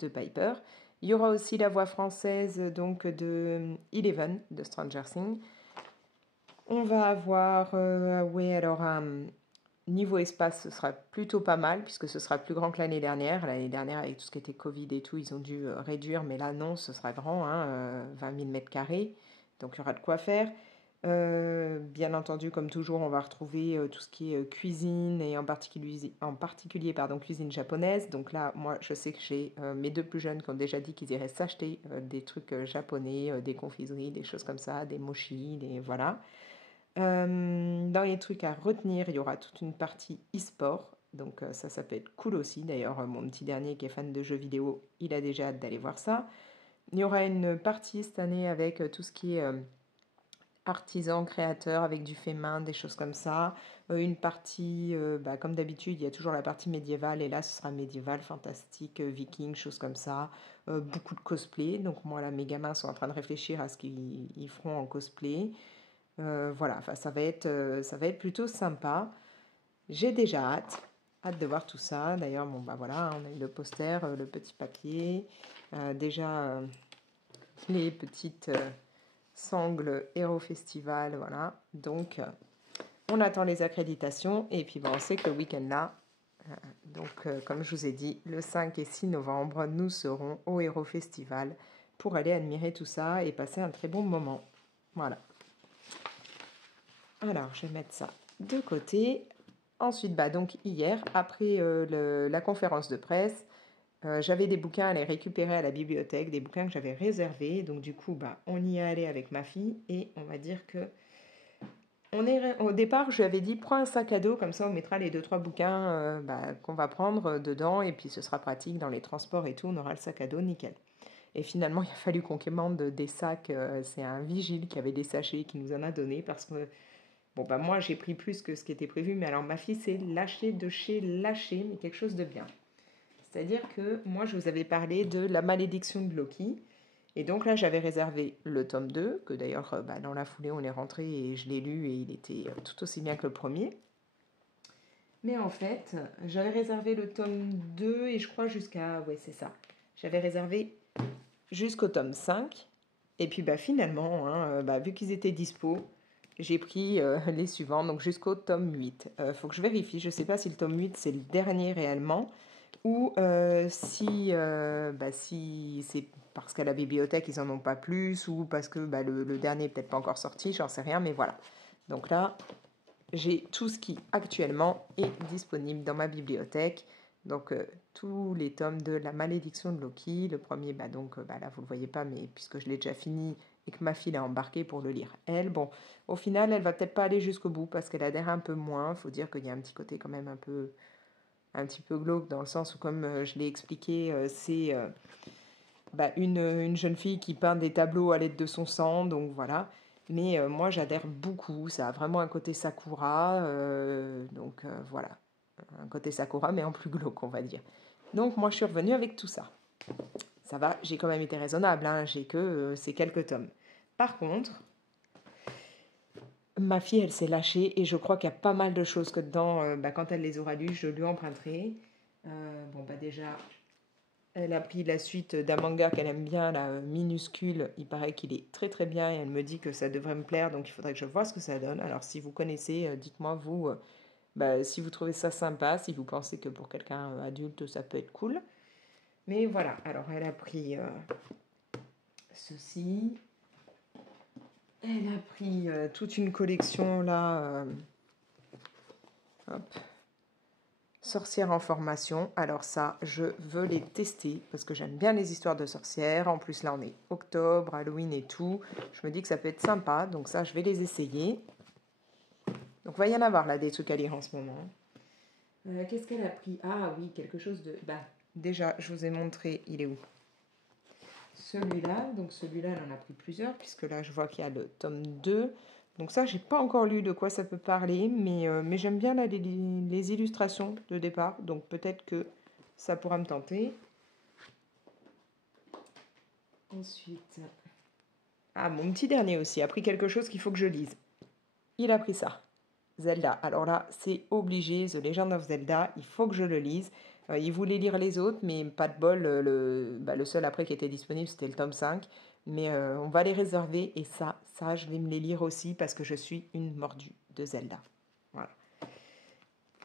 de Piper. Il y aura aussi la voix française donc, de Eleven, de Stranger Things. On va avoir... alors, niveau espace, ce sera plutôt pas mal, puisque ce sera plus grand que l'année dernière. L'année dernière, avec tout ce qui était Covid et tout, ils ont dû réduire, mais là, non, ce sera grand, 20 000 mètres carrés. Donc, il y aura de quoi faire. Bien entendu, comme toujours, on va retrouver tout ce qui est cuisine et en particulier cuisine japonaise. Donc là, moi, je sais que j'ai mes deux plus jeunes qui ont déjà dit qu'ils iraient s'acheter des trucs japonais, des confiseries, des choses comme ça, des mochi, voilà. Dans les trucs à retenir, il y aura toute une partie e-sport. Donc ça peut être cool aussi. D'ailleurs, mon petit dernier qui est fan de jeux vidéo, il a déjà hâte d'aller voir ça. Il y aura une partie cette année avec tout ce qui est artisan, créateur, avec du fait main, des choses comme ça. Une partie, comme d'habitude, il y a toujours la partie médiévale, et là, ce sera médiéval, fantastique, viking, choses comme ça. Beaucoup de cosplay. Donc moi, là, mes gamins sont en train de réfléchir à ce qu'ils feront en cosplay. Voilà, ça va être plutôt sympa. J'ai déjà hâte de voir tout ça. D'ailleurs, voilà, on a eu le poster, le petit papier, déjà les petites sangles Hero Festival, voilà. Donc, on attend les accréditations, et puis on sait que le week-end là, comme je vous ai dit, le 5 et 6 novembre, nous serons au Hero Festival pour aller admirer tout ça et passer un très bon moment. Voilà. Alors, je vais mettre ça de côté. Ensuite, bah, donc hier, après la conférence de presse, j'avais des bouquins à aller récupérer à la bibliothèque, des bouquins que j'avais réservés. Donc du coup, bah, on y est allé avec ma fille et on va dire que au départ, je lui avais dit prends un sac à dos, comme ça on mettra les deux trois bouquins bah, qu'on va prendre dedans et puis ce sera pratique dans les transports et tout, on aura le sac à dos nickel. Et finalement, il a fallu qu'on commande des sacs. C'est un vigile qui avait des sachets qui nous en a donné parce que bon bah moi j'ai pris plus que ce qui était prévu, mais alors ma fille c'est lâché de chez lâché, mais quelque chose de bien. C'est-à-dire que moi, je vous avais parlé de La malédiction de Loki. Et donc là, j'avais réservé le tome 2, que d'ailleurs, bah, dans la foulée, on est rentré et je l'ai lu et il était tout aussi bien que le premier. Mais en fait, j'avais réservé le tome 2 et je crois jusqu'à... Ouais, c'est ça. J'avais réservé jusqu'au tome 5. Et puis bah, finalement, hein, bah, vu qu'ils étaient dispo, j'ai pris les suivants, donc jusqu'au tome 8. Faut que je vérifie, je ne sais pas si le tome 8 c'est le dernier réellement, ou si c'est parce qu'à la bibliothèque ils en ont pas plus, ou parce que bah, le dernier n'est peut-être pas encore sorti, j'en sais rien, mais voilà. Donc là, j'ai tout ce qui actuellement est disponible dans ma bibliothèque. Donc tous les tomes de La malédiction de Loki. Le premier, bah, donc bah, là vous ne le voyez pas, mais puisque je l'ai déjà fini et que ma fille l'a embarqué pour le lire, elle, bon, au final, elle va peut-être pas aller jusqu'au bout parce qu'elle adhère un peu moins. Il faut dire qu'il y a un petit côté quand même un petit peu glauque dans le sens où, comme je l'ai expliqué, c'est bah, une jeune fille qui peint des tableaux à l'aide de son sang, donc voilà. Mais moi, j'adhère beaucoup. Ça a vraiment un côté Sakura, donc voilà. Un côté Sakura, mais en plus glauque, on va dire. Donc moi, je suis revenue avec tout ça. Ça va, j'ai quand même été raisonnable, hein, j'ai que ces quelques tomes. Par contre, ma fille, elle s'est lâchée et je crois qu'il y a pas mal de choses que dedans, bah, quand elle les aura lues, je lui emprunterai. Bon, bah déjà, elle a pris la suite d'un manga qu'elle aime bien, la minuscule. Il paraît qu'il est très très bien et elle me dit que ça devrait me plaire, donc il faudrait que je vois ce que ça donne. Alors si vous connaissez, dites-moi vous, bah, si vous trouvez ça sympa, si vous pensez que pour quelqu'un adulte ça peut être cool. Mais voilà, alors elle a pris ceci. Elle a pris toute une collection là. Hop. Sorcières en formation. Alors ça, je veux les tester parce que j'aime bien les histoires de sorcières. En plus, là, on est octobre, Halloween et tout. Je me dis que ça peut être sympa. Donc ça, je vais les essayer. Donc, il va y en avoir là des trucs à lire en ce moment. Qu'est-ce qu'elle a pris? Ah oui, quelque chose de... Bah, déjà, je vous ai montré, il est où? Celui-là. Donc celui-là, elle en a pris plusieurs puisque là, je vois qu'il y a le tome 2. Donc ça, j'ai pas encore lu de quoi ça peut parler, mais j'aime bien là, les illustrations de départ. Donc peut-être que ça pourra me tenter. Ensuite, ah, mon petit dernier aussi a pris quelque chose qu'il faut que je lise. Il a pris ça. Zelda. Alors là, c'est obligé, The Legend of Zelda, il faut que je le lise. Il voulait lire les autres, mais pas de bol, le seul après qui était disponible, c'était le tome 5. Mais on va les réserver, et ça, je vais me les lire aussi, parce que je suis une mordue de Zelda. Voilà.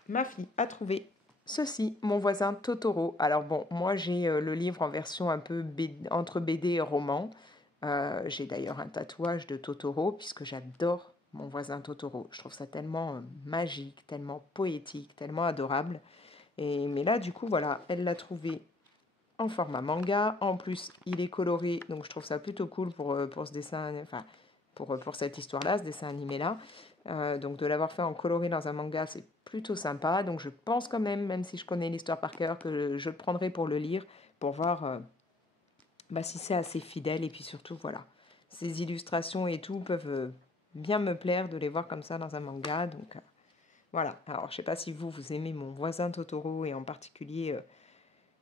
Ma fille a trouvé ceci, Mon voisin Totoro. Alors bon, moi j'ai le livre en version un peu entre BD et roman. J'ai d'ailleurs un tatouage de Totoro, puisque j'adore Mon voisin Totoro. Je trouve ça tellement magique, tellement poétique, tellement adorable. Mais là, du coup, voilà, elle l'a trouvé en format manga. En plus, il est coloré, donc je trouve ça plutôt cool pour ce dessin, enfin, pour cette histoire-là, ce dessin animé-là. Donc de l'avoir fait en coloré dans un manga, c'est plutôt sympa. Donc je pense quand même si je connais l'histoire par cœur, que je le prendrai pour le lire, pour voir bah, si c'est assez fidèle. Et puis surtout, voilà, ces illustrations et tout peuvent bien me plaire de les voir comme ça dans un manga. Donc voilà, alors je sais pas si vous aimez Mon voisin Totoro et en particulier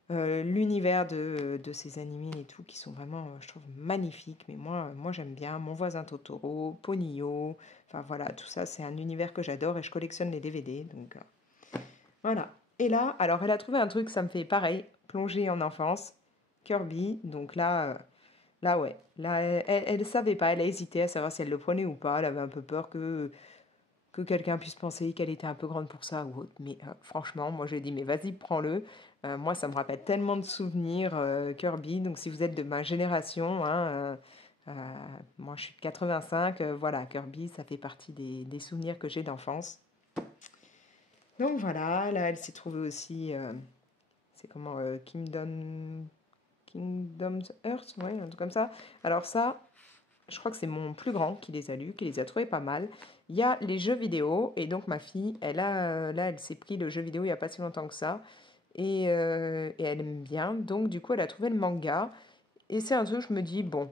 l'univers de ces animés et tout qui sont vraiment, je trouve, magnifiques. Mais moi j'aime bien Mon voisin Totoro, Ponyo, enfin voilà, tout ça c'est un univers que j'adore et je collectionne les DVD. Donc voilà. Et là, alors elle a trouvé un truc, ça me fait pareil, plonger en enfance, Kirby. Donc là ouais, là elle ne savait pas, elle a hésité à savoir si elle le prenait ou pas, elle avait un peu peur que quelqu'un puisse penser qu'elle était un peu grande pour ça ou autre. Mais franchement, moi je lui ai dit, mais vas-y, prends-le. Moi, ça me rappelle tellement de souvenirs, Kirby. Donc si vous êtes de ma génération, hein, euh, moi je suis de 85, voilà, Kirby, ça fait partie des souvenirs que j'ai d'enfance. Donc voilà, là elle s'est trouvée aussi, c'est comment, Kingdom's Earth, ouais, un truc comme ça. Alors ça, je crois que c'est mon plus grand qui les a lus, qui les a trouvés pas mal. Il y a les jeux vidéo, et donc ma fille, là, elle s'est pris le jeu vidéo il n'y a pas si longtemps que ça, et elle aime bien. Donc du coup, elle a trouvé le manga, et c'est un truc, je me dis, bon,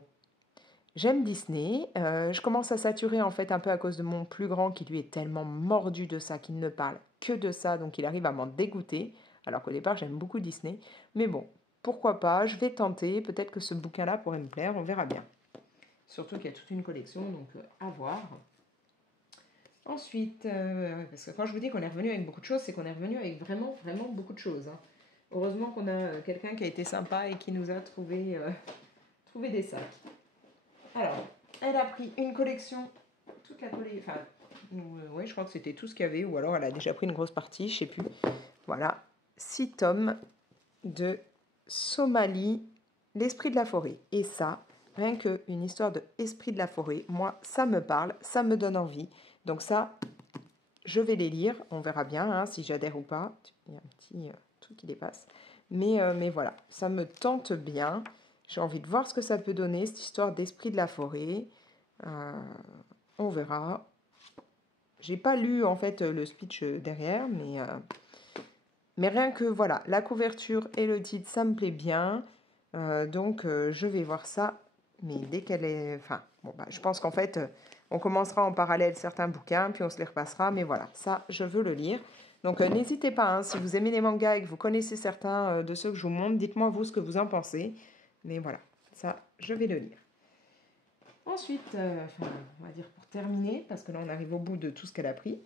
j'aime Disney, je commence à saturer en fait un peu à cause de mon plus grand qui lui est tellement mordu de ça, qu'il ne parle que de ça, donc il arrive à m'en dégoûter, alors qu'au départ j'aime beaucoup Disney. Mais bon, pourquoi pas, je vais tenter, peut-être que ce bouquin-là pourrait me plaire, on verra bien. Surtout qu'il y a toute une collection, donc à voir. Ensuite, parce que quand je vous dis qu'on est revenu avec beaucoup de choses, c'est qu'on est revenu avec vraiment, vraiment beaucoup de choses, hein. Heureusement qu'on a quelqu'un qui a été sympa et qui nous a trouvé des sacs. Alors, elle a pris une collection, toute la collection, enfin, ouais, je crois que c'était tout ce qu'il y avait, ou alors elle a déjà pris une grosse partie, je sais plus. Voilà, 6 tomes de Somalie, l'esprit de la forêt. Et ça, rien qu'une histoire de esprit de la forêt, moi, ça me parle, ça me donne envie. Donc ça, je vais les lire, on verra bien hein, si j'adhère ou pas. Il y a un petit truc qui dépasse. Mais voilà, ça me tente bien. J'ai envie de voir ce que ça peut donner, cette histoire d'esprit de la forêt. On verra. J'ai pas lu en fait le speech derrière, mais rien que voilà, la couverture et le titre, ça me plaît bien. Donc je vais voir ça. Mais dès qu'elle est... Enfin, bon, bah, je pense qu'en fait, on commencera en parallèle certains bouquins, puis on se les repassera. Mais voilà, ça, je veux le lire. Donc n'hésitez pas, hein, si vous aimez les mangas et que vous connaissez certains de ceux que je vous montre, dites-moi vous ce que vous en pensez. Mais voilà, ça, je vais le lire. Ensuite, on va dire pour terminer, parce que là on arrive au bout de tout ce qu'elle a pris.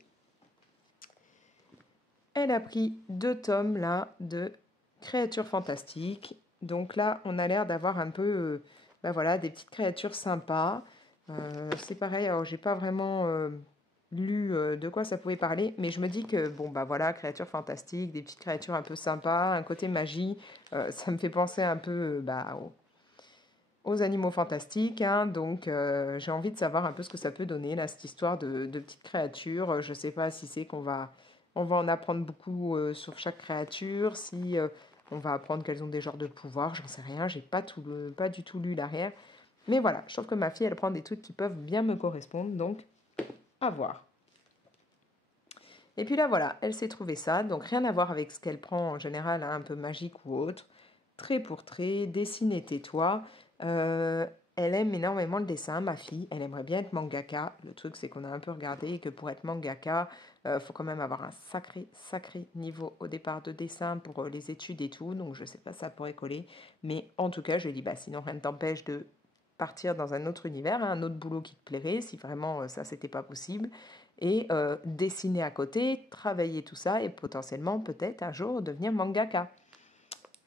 Elle a pris 2 tomes là de créatures fantastiques. Donc là, on a l'air d'avoir un peu, voilà, des petites créatures sympas. C'est pareil, alors j'ai pas vraiment lu de quoi ça pouvait parler, mais je me dis que bon bah voilà, créatures fantastiques, des petites créatures un peu sympas, un côté magie, ça me fait penser un peu aux animaux fantastiques, hein, donc j'ai envie de savoir un peu ce que ça peut donner, là, cette histoire de petites créatures. Je ne sais pas si c'est on va en apprendre beaucoup sur chaque créature, si on va apprendre qu'elles ont des genres de pouvoirs, j'en sais rien, j'ai pas du tout lu l'arrière. Mais voilà, je trouve que ma fille, elle prend des trucs qui peuvent bien me correspondre, donc à voir. Et puis là, voilà, elle s'est trouvée ça, donc rien à voir avec ce qu'elle prend en général, hein, un peu magique ou autre. Trait pour trait, dessine et tais-toi. Euh, Elle aime énormément le dessin, ma fille. Elle aimerait bien être mangaka. Le truc, c'est qu'on a un peu regardé et que pour être mangaka, faut quand même avoir un sacré, sacré niveau au départ de dessin pour les études et tout. Donc, je sais pas, ça pourrait coller. Mais en tout cas, je lui ai dit, bah, sinon, rien ne t'empêche de partir dans un autre univers, hein, un autre boulot qui te plairait, si vraiment ça, c'était pas possible. Et dessiner à côté, travailler tout ça et potentiellement, peut-être un jour, devenir mangaka.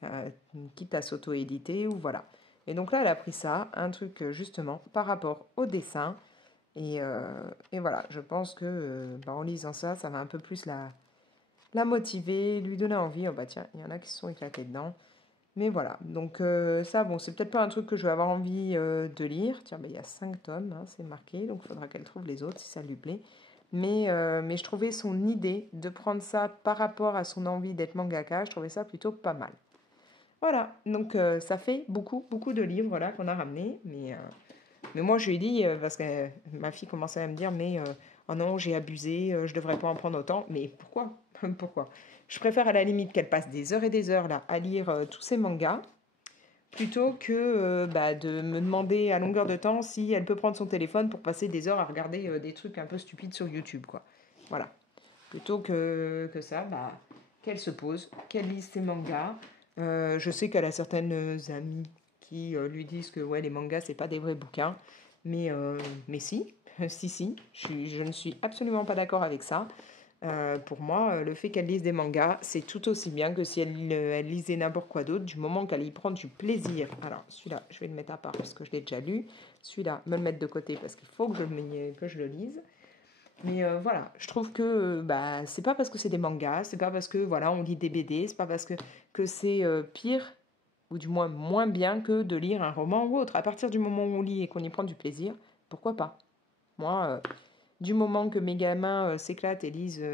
Euh, Quitte à s'auto-éditer ou voilà. Et donc là, elle a pris ça, un truc justement par rapport au dessin. Et voilà, je pense que en lisant ça, ça va un peu plus la motiver, lui donner envie. Oh bah tiens, il y en a qui se sont éclatés dedans. Mais voilà, donc ça, bon, c'est peut-être pas un truc que je vais avoir envie de lire. Tiens, bah, il y a 5 tomes, hein, c'est marqué, donc il faudra qu'elle trouve les autres si ça lui plaît. Mais je trouvais son idée de prendre ça par rapport à son envie d'être mangaka, je trouvais ça plutôt pas mal. Voilà, donc ça fait beaucoup, beaucoup de livres là qu'on a ramenés. Mais moi, je lui ai dit, parce que ma fille commençait à me dire, mais oh non, j'ai abusé, je devrais pas en prendre autant. Mais pourquoi? Pourquoi? Je préfère à la limite qu'elle passe des heures et des heures là à lire tous ces mangas, plutôt que de me demander à longueur de temps si elle peut prendre son téléphone pour passer des heures à regarder des trucs un peu stupides sur YouTube, quoi. Voilà. Plutôt que ça, qu'elle se pose, qu'elle lise ses mangas. Je sais qu'elle a certaines amies qui lui disent que ouais, les mangas, c'est pas des vrais bouquins. Mais si, si, je ne suis absolument pas d'accord avec ça. Pour moi, le fait qu'elle lise des mangas, c'est tout aussi bien que si elle lisait n'importe quoi d'autre, du moment qu'elle y prend du plaisir. Alors, celui-là, je vais le mettre à part parce que je l'ai déjà lu. Celui-là, me le mettre de côté parce qu'il faut que je le lise. Mais voilà, je trouve que c'est pas parce que c'est des mangas, c'est pas parce que voilà, on lit des BD, c'est pas parce que c'est pire ou du moins moins bien que de lire un roman ou autre. À partir du moment où on lit et qu'on y prend du plaisir, pourquoi pas? Moi, du moment que mes gamins s'éclatent et lisent,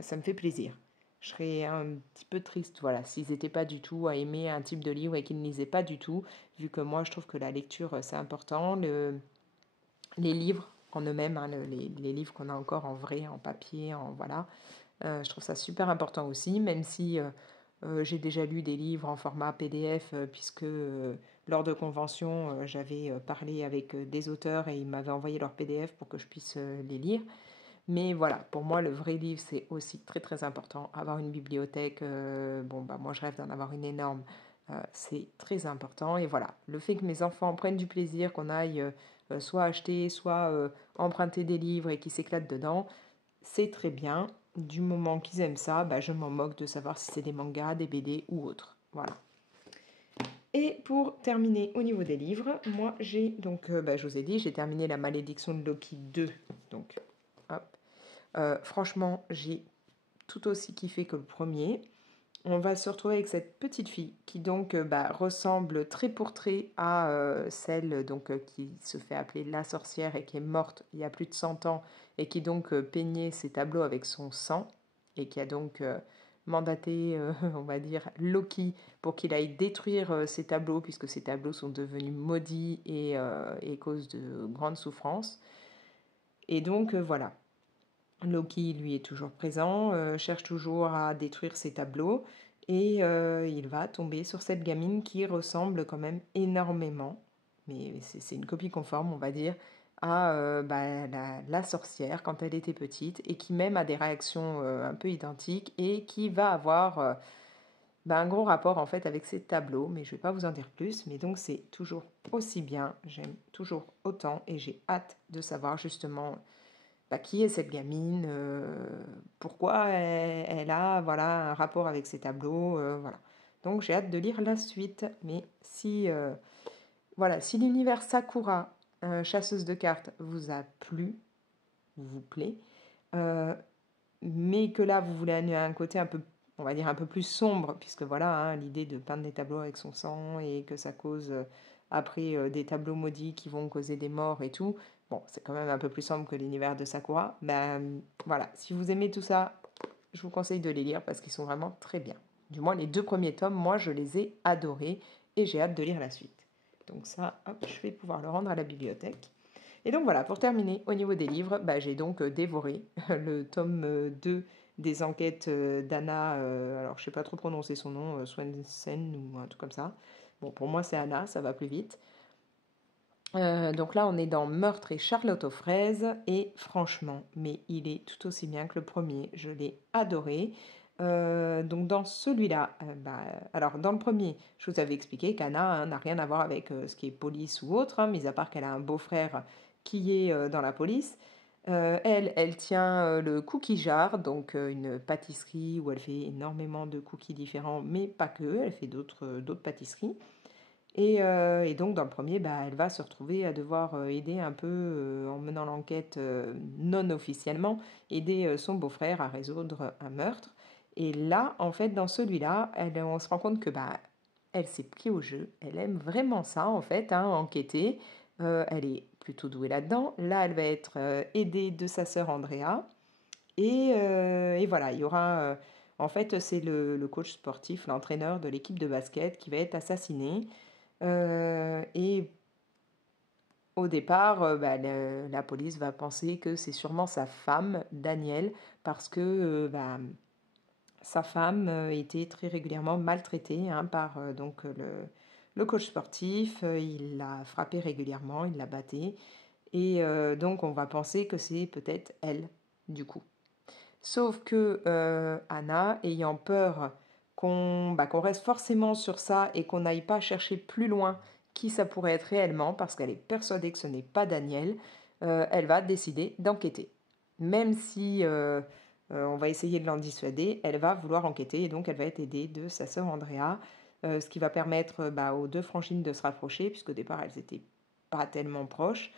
ça me fait plaisir. Je serais un petit peu triste, voilà, s'ils n'étaient pas du tout à aimer un type de livre et qu'ils ne lisaient pas du tout, vu que moi je trouve que la lecture c'est important. Les livres en eux-mêmes, hein, les livres qu'on a encore en vrai, en papier, en voilà, je trouve ça super important aussi, même si j'ai déjà lu des livres en format PDF, puisque lors de conventions, j'avais parlé avec des auteurs et ils m'avaient envoyé leur PDF pour que je puisse les lire. Mais voilà, pour moi, le vrai livre, c'est aussi très très important. Avoir une bibliothèque, bon, bah, moi je rêve d'en avoir une énorme, c'est très important. Et voilà, le fait que mes enfants prennent du plaisir, qu'on aille soit acheter, soit emprunter des livres et qu'ils s'éclatent dedans, c'est très bien. Du moment qu'ils aiment ça, bah, je m'en moque de savoir si c'est des mangas, des BD ou autres. Voilà. Et pour terminer au niveau des livres, moi j'ai donc, je vous ai dit, j'ai terminé La Malédiction de Loki 2. Donc, hop. Franchement, j'ai tout aussi kiffé que le premier. On va se retrouver avec cette petite fille qui donc ressemble trait pour trait à celle donc, qui se fait appeler la sorcière et qui est morte il y a plus de 100 ans et qui donc peignait ses tableaux avec son sang et qui a donc mandaté, on va dire, Loki pour qu'il aille détruire ses tableaux puisque ces tableaux sont devenus maudits et cause de grandes souffrances. Et donc voilà, Loki, lui, est toujours présent, cherche toujours à détruire ses tableaux, et il va tomber sur cette gamine qui ressemble quand même énormément, mais c'est une copie conforme, on va dire, à la sorcière quand elle était petite, et qui même a des réactions un peu identiques, et qui va avoir un gros rapport en fait avec ses tableaux, mais je ne vais pas vous en dire plus, mais donc c'est toujours aussi bien, j'aime toujours autant, et j'ai hâte de savoir justement qui est cette gamine, pourquoi elle a voilà, un rapport avec ces tableaux, voilà. Donc j'ai hâte de lire la suite, mais si, voilà, si l'univers Sakura, chasseuse de cartes, vous a plu, vous plaît, euh, mais que là vous voulez un côté un peu, on va dire un peu plus sombre, puisque voilà, hein, l'idée de peindre des tableaux avec son sang et que ça cause après des tableaux maudits qui vont causer des morts et tout, bon, c'est quand même un peu plus sombre que l'univers de Sakura. Ben voilà, si vous aimez tout ça, je vous conseille de les lire parce qu'ils sont vraiment très bien. Du moins, les 2 premiers tomes, moi, je les ai adorés et j'ai hâte de lire la suite. Donc ça, hop, je vais pouvoir le rendre à la bibliothèque. Et donc voilà, pour terminer, au niveau des livres, j'ai donc dévoré le tome 2 des enquêtes d'Anna, alors je ne sais pas trop prononcer son nom, Swensen ou un truc comme ça. Bon, pour moi c'est Anna, ça va plus vite. Donc là on est dans Meurtre et Charlotte aux fraises, et franchement, mais il est tout aussi bien que le premier, je l'ai adoré. Donc dans celui-là, alors dans le premier, je vous avais expliqué qu'Anna n'a rien à voir avec ce qui est police ou autre, hein, mis à part qu'elle a un beau-frère qui est dans la police. Elle tient le Cookie Jar, donc une pâtisserie où elle fait énormément de cookies différents, mais pas que, elle fait d'autres pâtisseries. Et donc dans le premier, elle va se retrouver à devoir aider un peu, en menant l'enquête non officiellement, aider son beau-frère à résoudre un meurtre. Et là, en fait, dans celui-là, on se rend compte que elle s'est pliée au jeu. Elle aime vraiment ça, en fait, hein, enquêter. Elle est plutôt douée là-dedans. Là, elle va être aidée de sa sœur Andrea. Et voilà, il y aura... en fait, c'est le coach sportif, l'entraîneur de l'équipe de basket qui va être assassiné. Et au départ, la police va penser que c'est sûrement sa femme, Danielle, parce que sa femme était très régulièrement maltraitée, hein, par donc le coach sportif. Il l'a frappée régulièrement, il la battait. Et donc on va penser que c'est peut-être elle, du coup. Sauf que Anna, ayant peur qu'on reste forcément sur ça et qu'on n'aille pas chercher plus loin qui ça pourrait être réellement, parce qu'elle est persuadée que ce n'est pas Daniel, elle va décider d'enquêter. Même si on va essayer de l'en dissuader, elle va vouloir enquêter et donc elle va être aidée de sa sœur Andrea, ce qui va permettre aux deux frangines de se rapprocher, puisqu'au départ elles étaient pas tellement proches.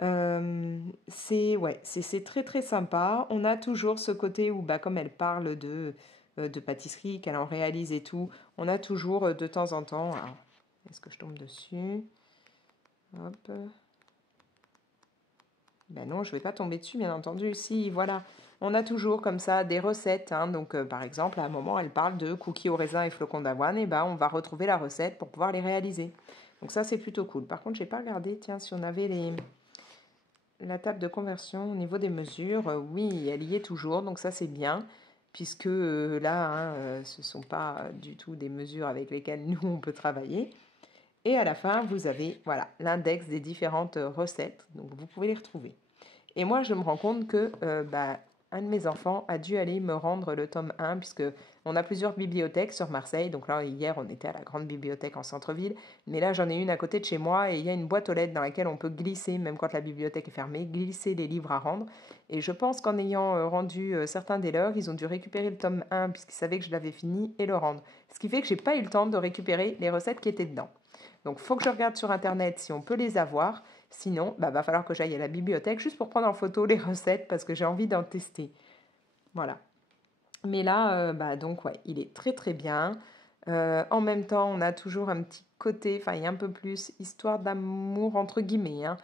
C'est ouais, c'est très très sympa. On a toujours ce côté où, comme elle parle de pâtisserie, qu'elle en réalise et tout, on a toujours de temps en temps. Alors, est-ce que je tombe dessus? Hop. Ben non, je ne vais pas tomber dessus, bien entendu. Si, voilà. On a toujours comme ça des recettes, hein. Donc, par exemple, à un moment, elle parle de cookies au raisin et flocons d'avoine. Et ben, on va retrouver la recette pour pouvoir les réaliser. Donc ça, c'est plutôt cool. Par contre, j'ai pas regardé, tiens, si on avait la table de conversion au niveau des mesures. Oui, elle y est toujours, donc ça, c'est bien. Puisque là, hein, ce ne sont pas du tout des mesures avec lesquelles nous, on peut travailler. Et à la fin, vous avez voilà, l'index des différentes recettes. Donc, vous pouvez les retrouver. Et moi, je me rends compte que un de mes enfants a dû aller me rendre le tome 1, puisque on a plusieurs bibliothèques sur Marseille. Donc là, hier, on était à la grande bibliothèque en centre-ville. Mais là, j'en ai une à côté de chez moi et il y a une boîte aux lettres dans laquelle on peut glisser, même quand la bibliothèque est fermée, glisser les livres à rendre. Et je pense qu'en ayant rendu certains des leurs, ils ont dû récupérer le tome 1, puisqu'ils savaient que je l'avais fini, et le rendre. Ce qui fait que j'ai pas eu le temps de récupérer les recettes qui étaient dedans. Donc, il faut que je regarde sur Internet si on peut les avoir. Sinon, va falloir que j'aille à la bibliothèque juste pour prendre en photo les recettes parce que j'ai envie d'en tester. Voilà. Mais là, donc, ouais, il est très très bien. En même temps, on a toujours un petit côté, enfin, il y a un peu plus histoire d'amour, entre guillemets, hein,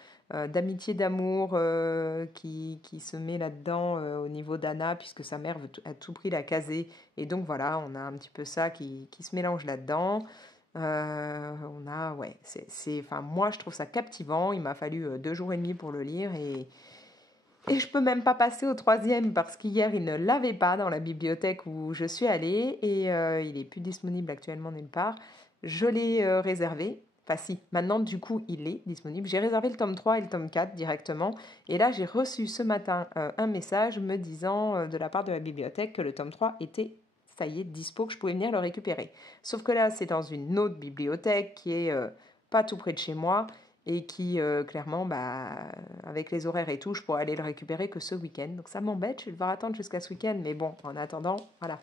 d'amitié, d'amour qui se met là-dedans au niveau d'Anna, puisque sa mère veut à tout prix la caser. Et donc, voilà, on a un petit peu ça qui se mélange là-dedans. On a, ouais, enfin, moi je trouve ça captivant. Il m'a fallu 2 jours et demi pour le lire et je peux même pas passer au troisième parce qu'hier il ne l'avait pas dans la bibliothèque où je suis allée et il est plus disponible actuellement nulle part. Je l'ai réservé. Enfin si, maintenant du coup il est disponible. J'ai réservé le tome 3 et le tome 4 directement. Et là j'ai reçu ce matin un message me disant de la part de la bibliothèque que le tome 3 était, ça y est, dispo, que je pouvais venir le récupérer. Sauf que là c'est dans une autre bibliothèque qui est pas tout près de chez moi et qui, clairement, avec les horaires et tout, je pourrais aller le récupérer que ce week-end. Donc ça m'embête, je vais devoir attendre jusqu'à ce week-end. Mais bon, en attendant, voilà.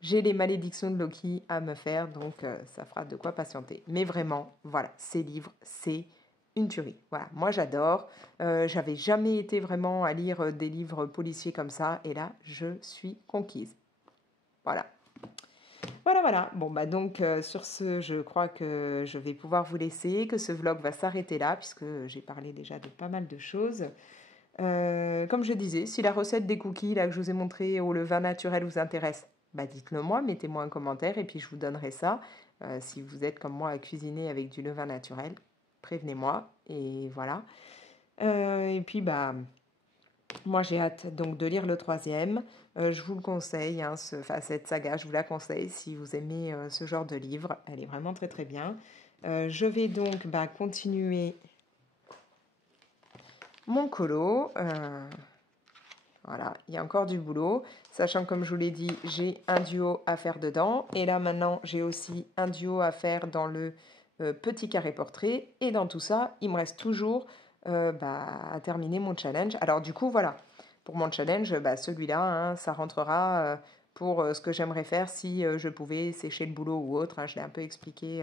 J'ai les malédictions de Loki à me faire, donc ça fera de quoi patienter. Mais vraiment, voilà, ces livres, c'est une tuerie. Voilà, moi j'adore. J'avais jamais été vraiment à lire des livres policiers comme ça, et là, je suis conquise. Voilà. Voilà, voilà. Bon, donc sur ce, je crois que je vais pouvoir vous laisser, que ce vlog va s'arrêter là, puisque j'ai parlé déjà de pas mal de choses. Comme je disais, si la recette des cookies là, que je vous ai montré au levain naturel vous intéresse, dites-le moi, mettez-moi un commentaire et puis je vous donnerai ça. Si vous êtes comme moi à cuisiner avec du levain naturel, prévenez-moi. Et voilà. Et puis, moi, j'ai hâte donc de lire le troisième. Je vous le conseille, hein, cette saga, je vous la conseille si vous aimez ce genre de livre. Elle est vraiment très très bien. Je vais donc continuer mon colo. Voilà, il y a encore du boulot. Sachant que, comme je vous l'ai dit, j'ai un duo à faire dedans. Et là, maintenant, j'ai aussi un duo à faire dans le petit carré portrait. Et dans tout ça, il me reste toujours à terminer mon challenge. Alors, du coup, voilà. Pour mon challenge, celui-là, hein, ça rentrera pour ce que j'aimerais faire si je pouvais sécher le boulot ou autre. Hein. Je l'ai un peu expliqué,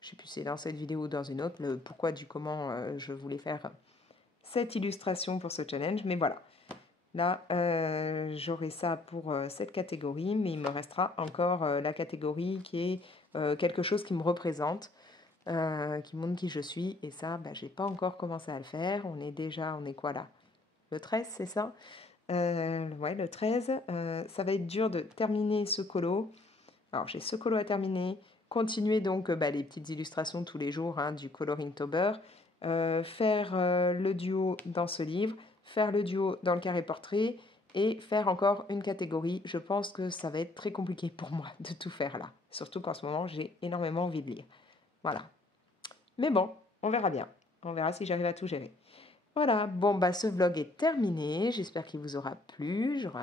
je ne sais plus si c'est dans cette vidéo ou dans une autre, le pourquoi du comment je voulais faire cette illustration pour ce challenge. Mais voilà. Là, j'aurai ça pour cette catégorie, mais il me restera encore la catégorie qui est quelque chose qui me représente, qui montre qui je suis. Et ça, j'ai pas encore commencé à le faire. On est quoi là? Le 13, c'est ça? Ouais, le 13. Ça va être dur de terminer ce colo. Alors, j'ai ce colo à terminer. Continuer donc les petites illustrations tous les jours hein, du Coloringtober. Faire le duo dans ce livre. Faire le duo dans le carré portrait. Et faire encore une catégorie. Je pense que ça va être très compliqué pour moi de tout faire là. Surtout qu'en ce moment, j'ai énormément envie de lire. Voilà. Mais bon, on verra bien. On verra si j'arrive à tout gérer. Voilà, bon ce vlog est terminé, j'espère qu'il vous aura plu, j'aurai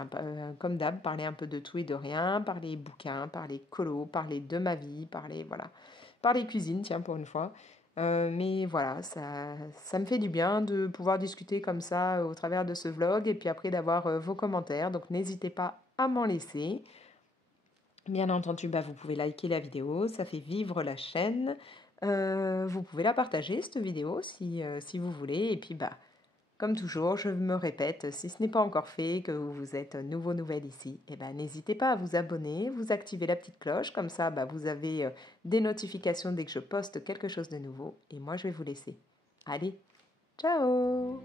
comme d'hab parlé un peu de tout et de rien, parler bouquins, parler colo, parler de ma vie, parler cuisine, tiens pour une fois. Mais voilà, ça me fait du bien de pouvoir discuter comme ça au travers de ce vlog et puis après d'avoir vos commentaires, donc n'hésitez pas à m'en laisser. Bien entendu, vous pouvez liker la vidéo, ça fait vivre la chaîne. Vous pouvez la partager, cette vidéo, si vous voulez. Et puis, comme toujours, je me répète, si ce n'est pas encore fait, que vous êtes nouvelle ici, n'hésitez pas à vous abonner, vous activez la petite cloche. Comme ça, vous avez des notifications dès que je poste quelque chose de nouveau. Et moi, je vais vous laisser. Allez, ciao!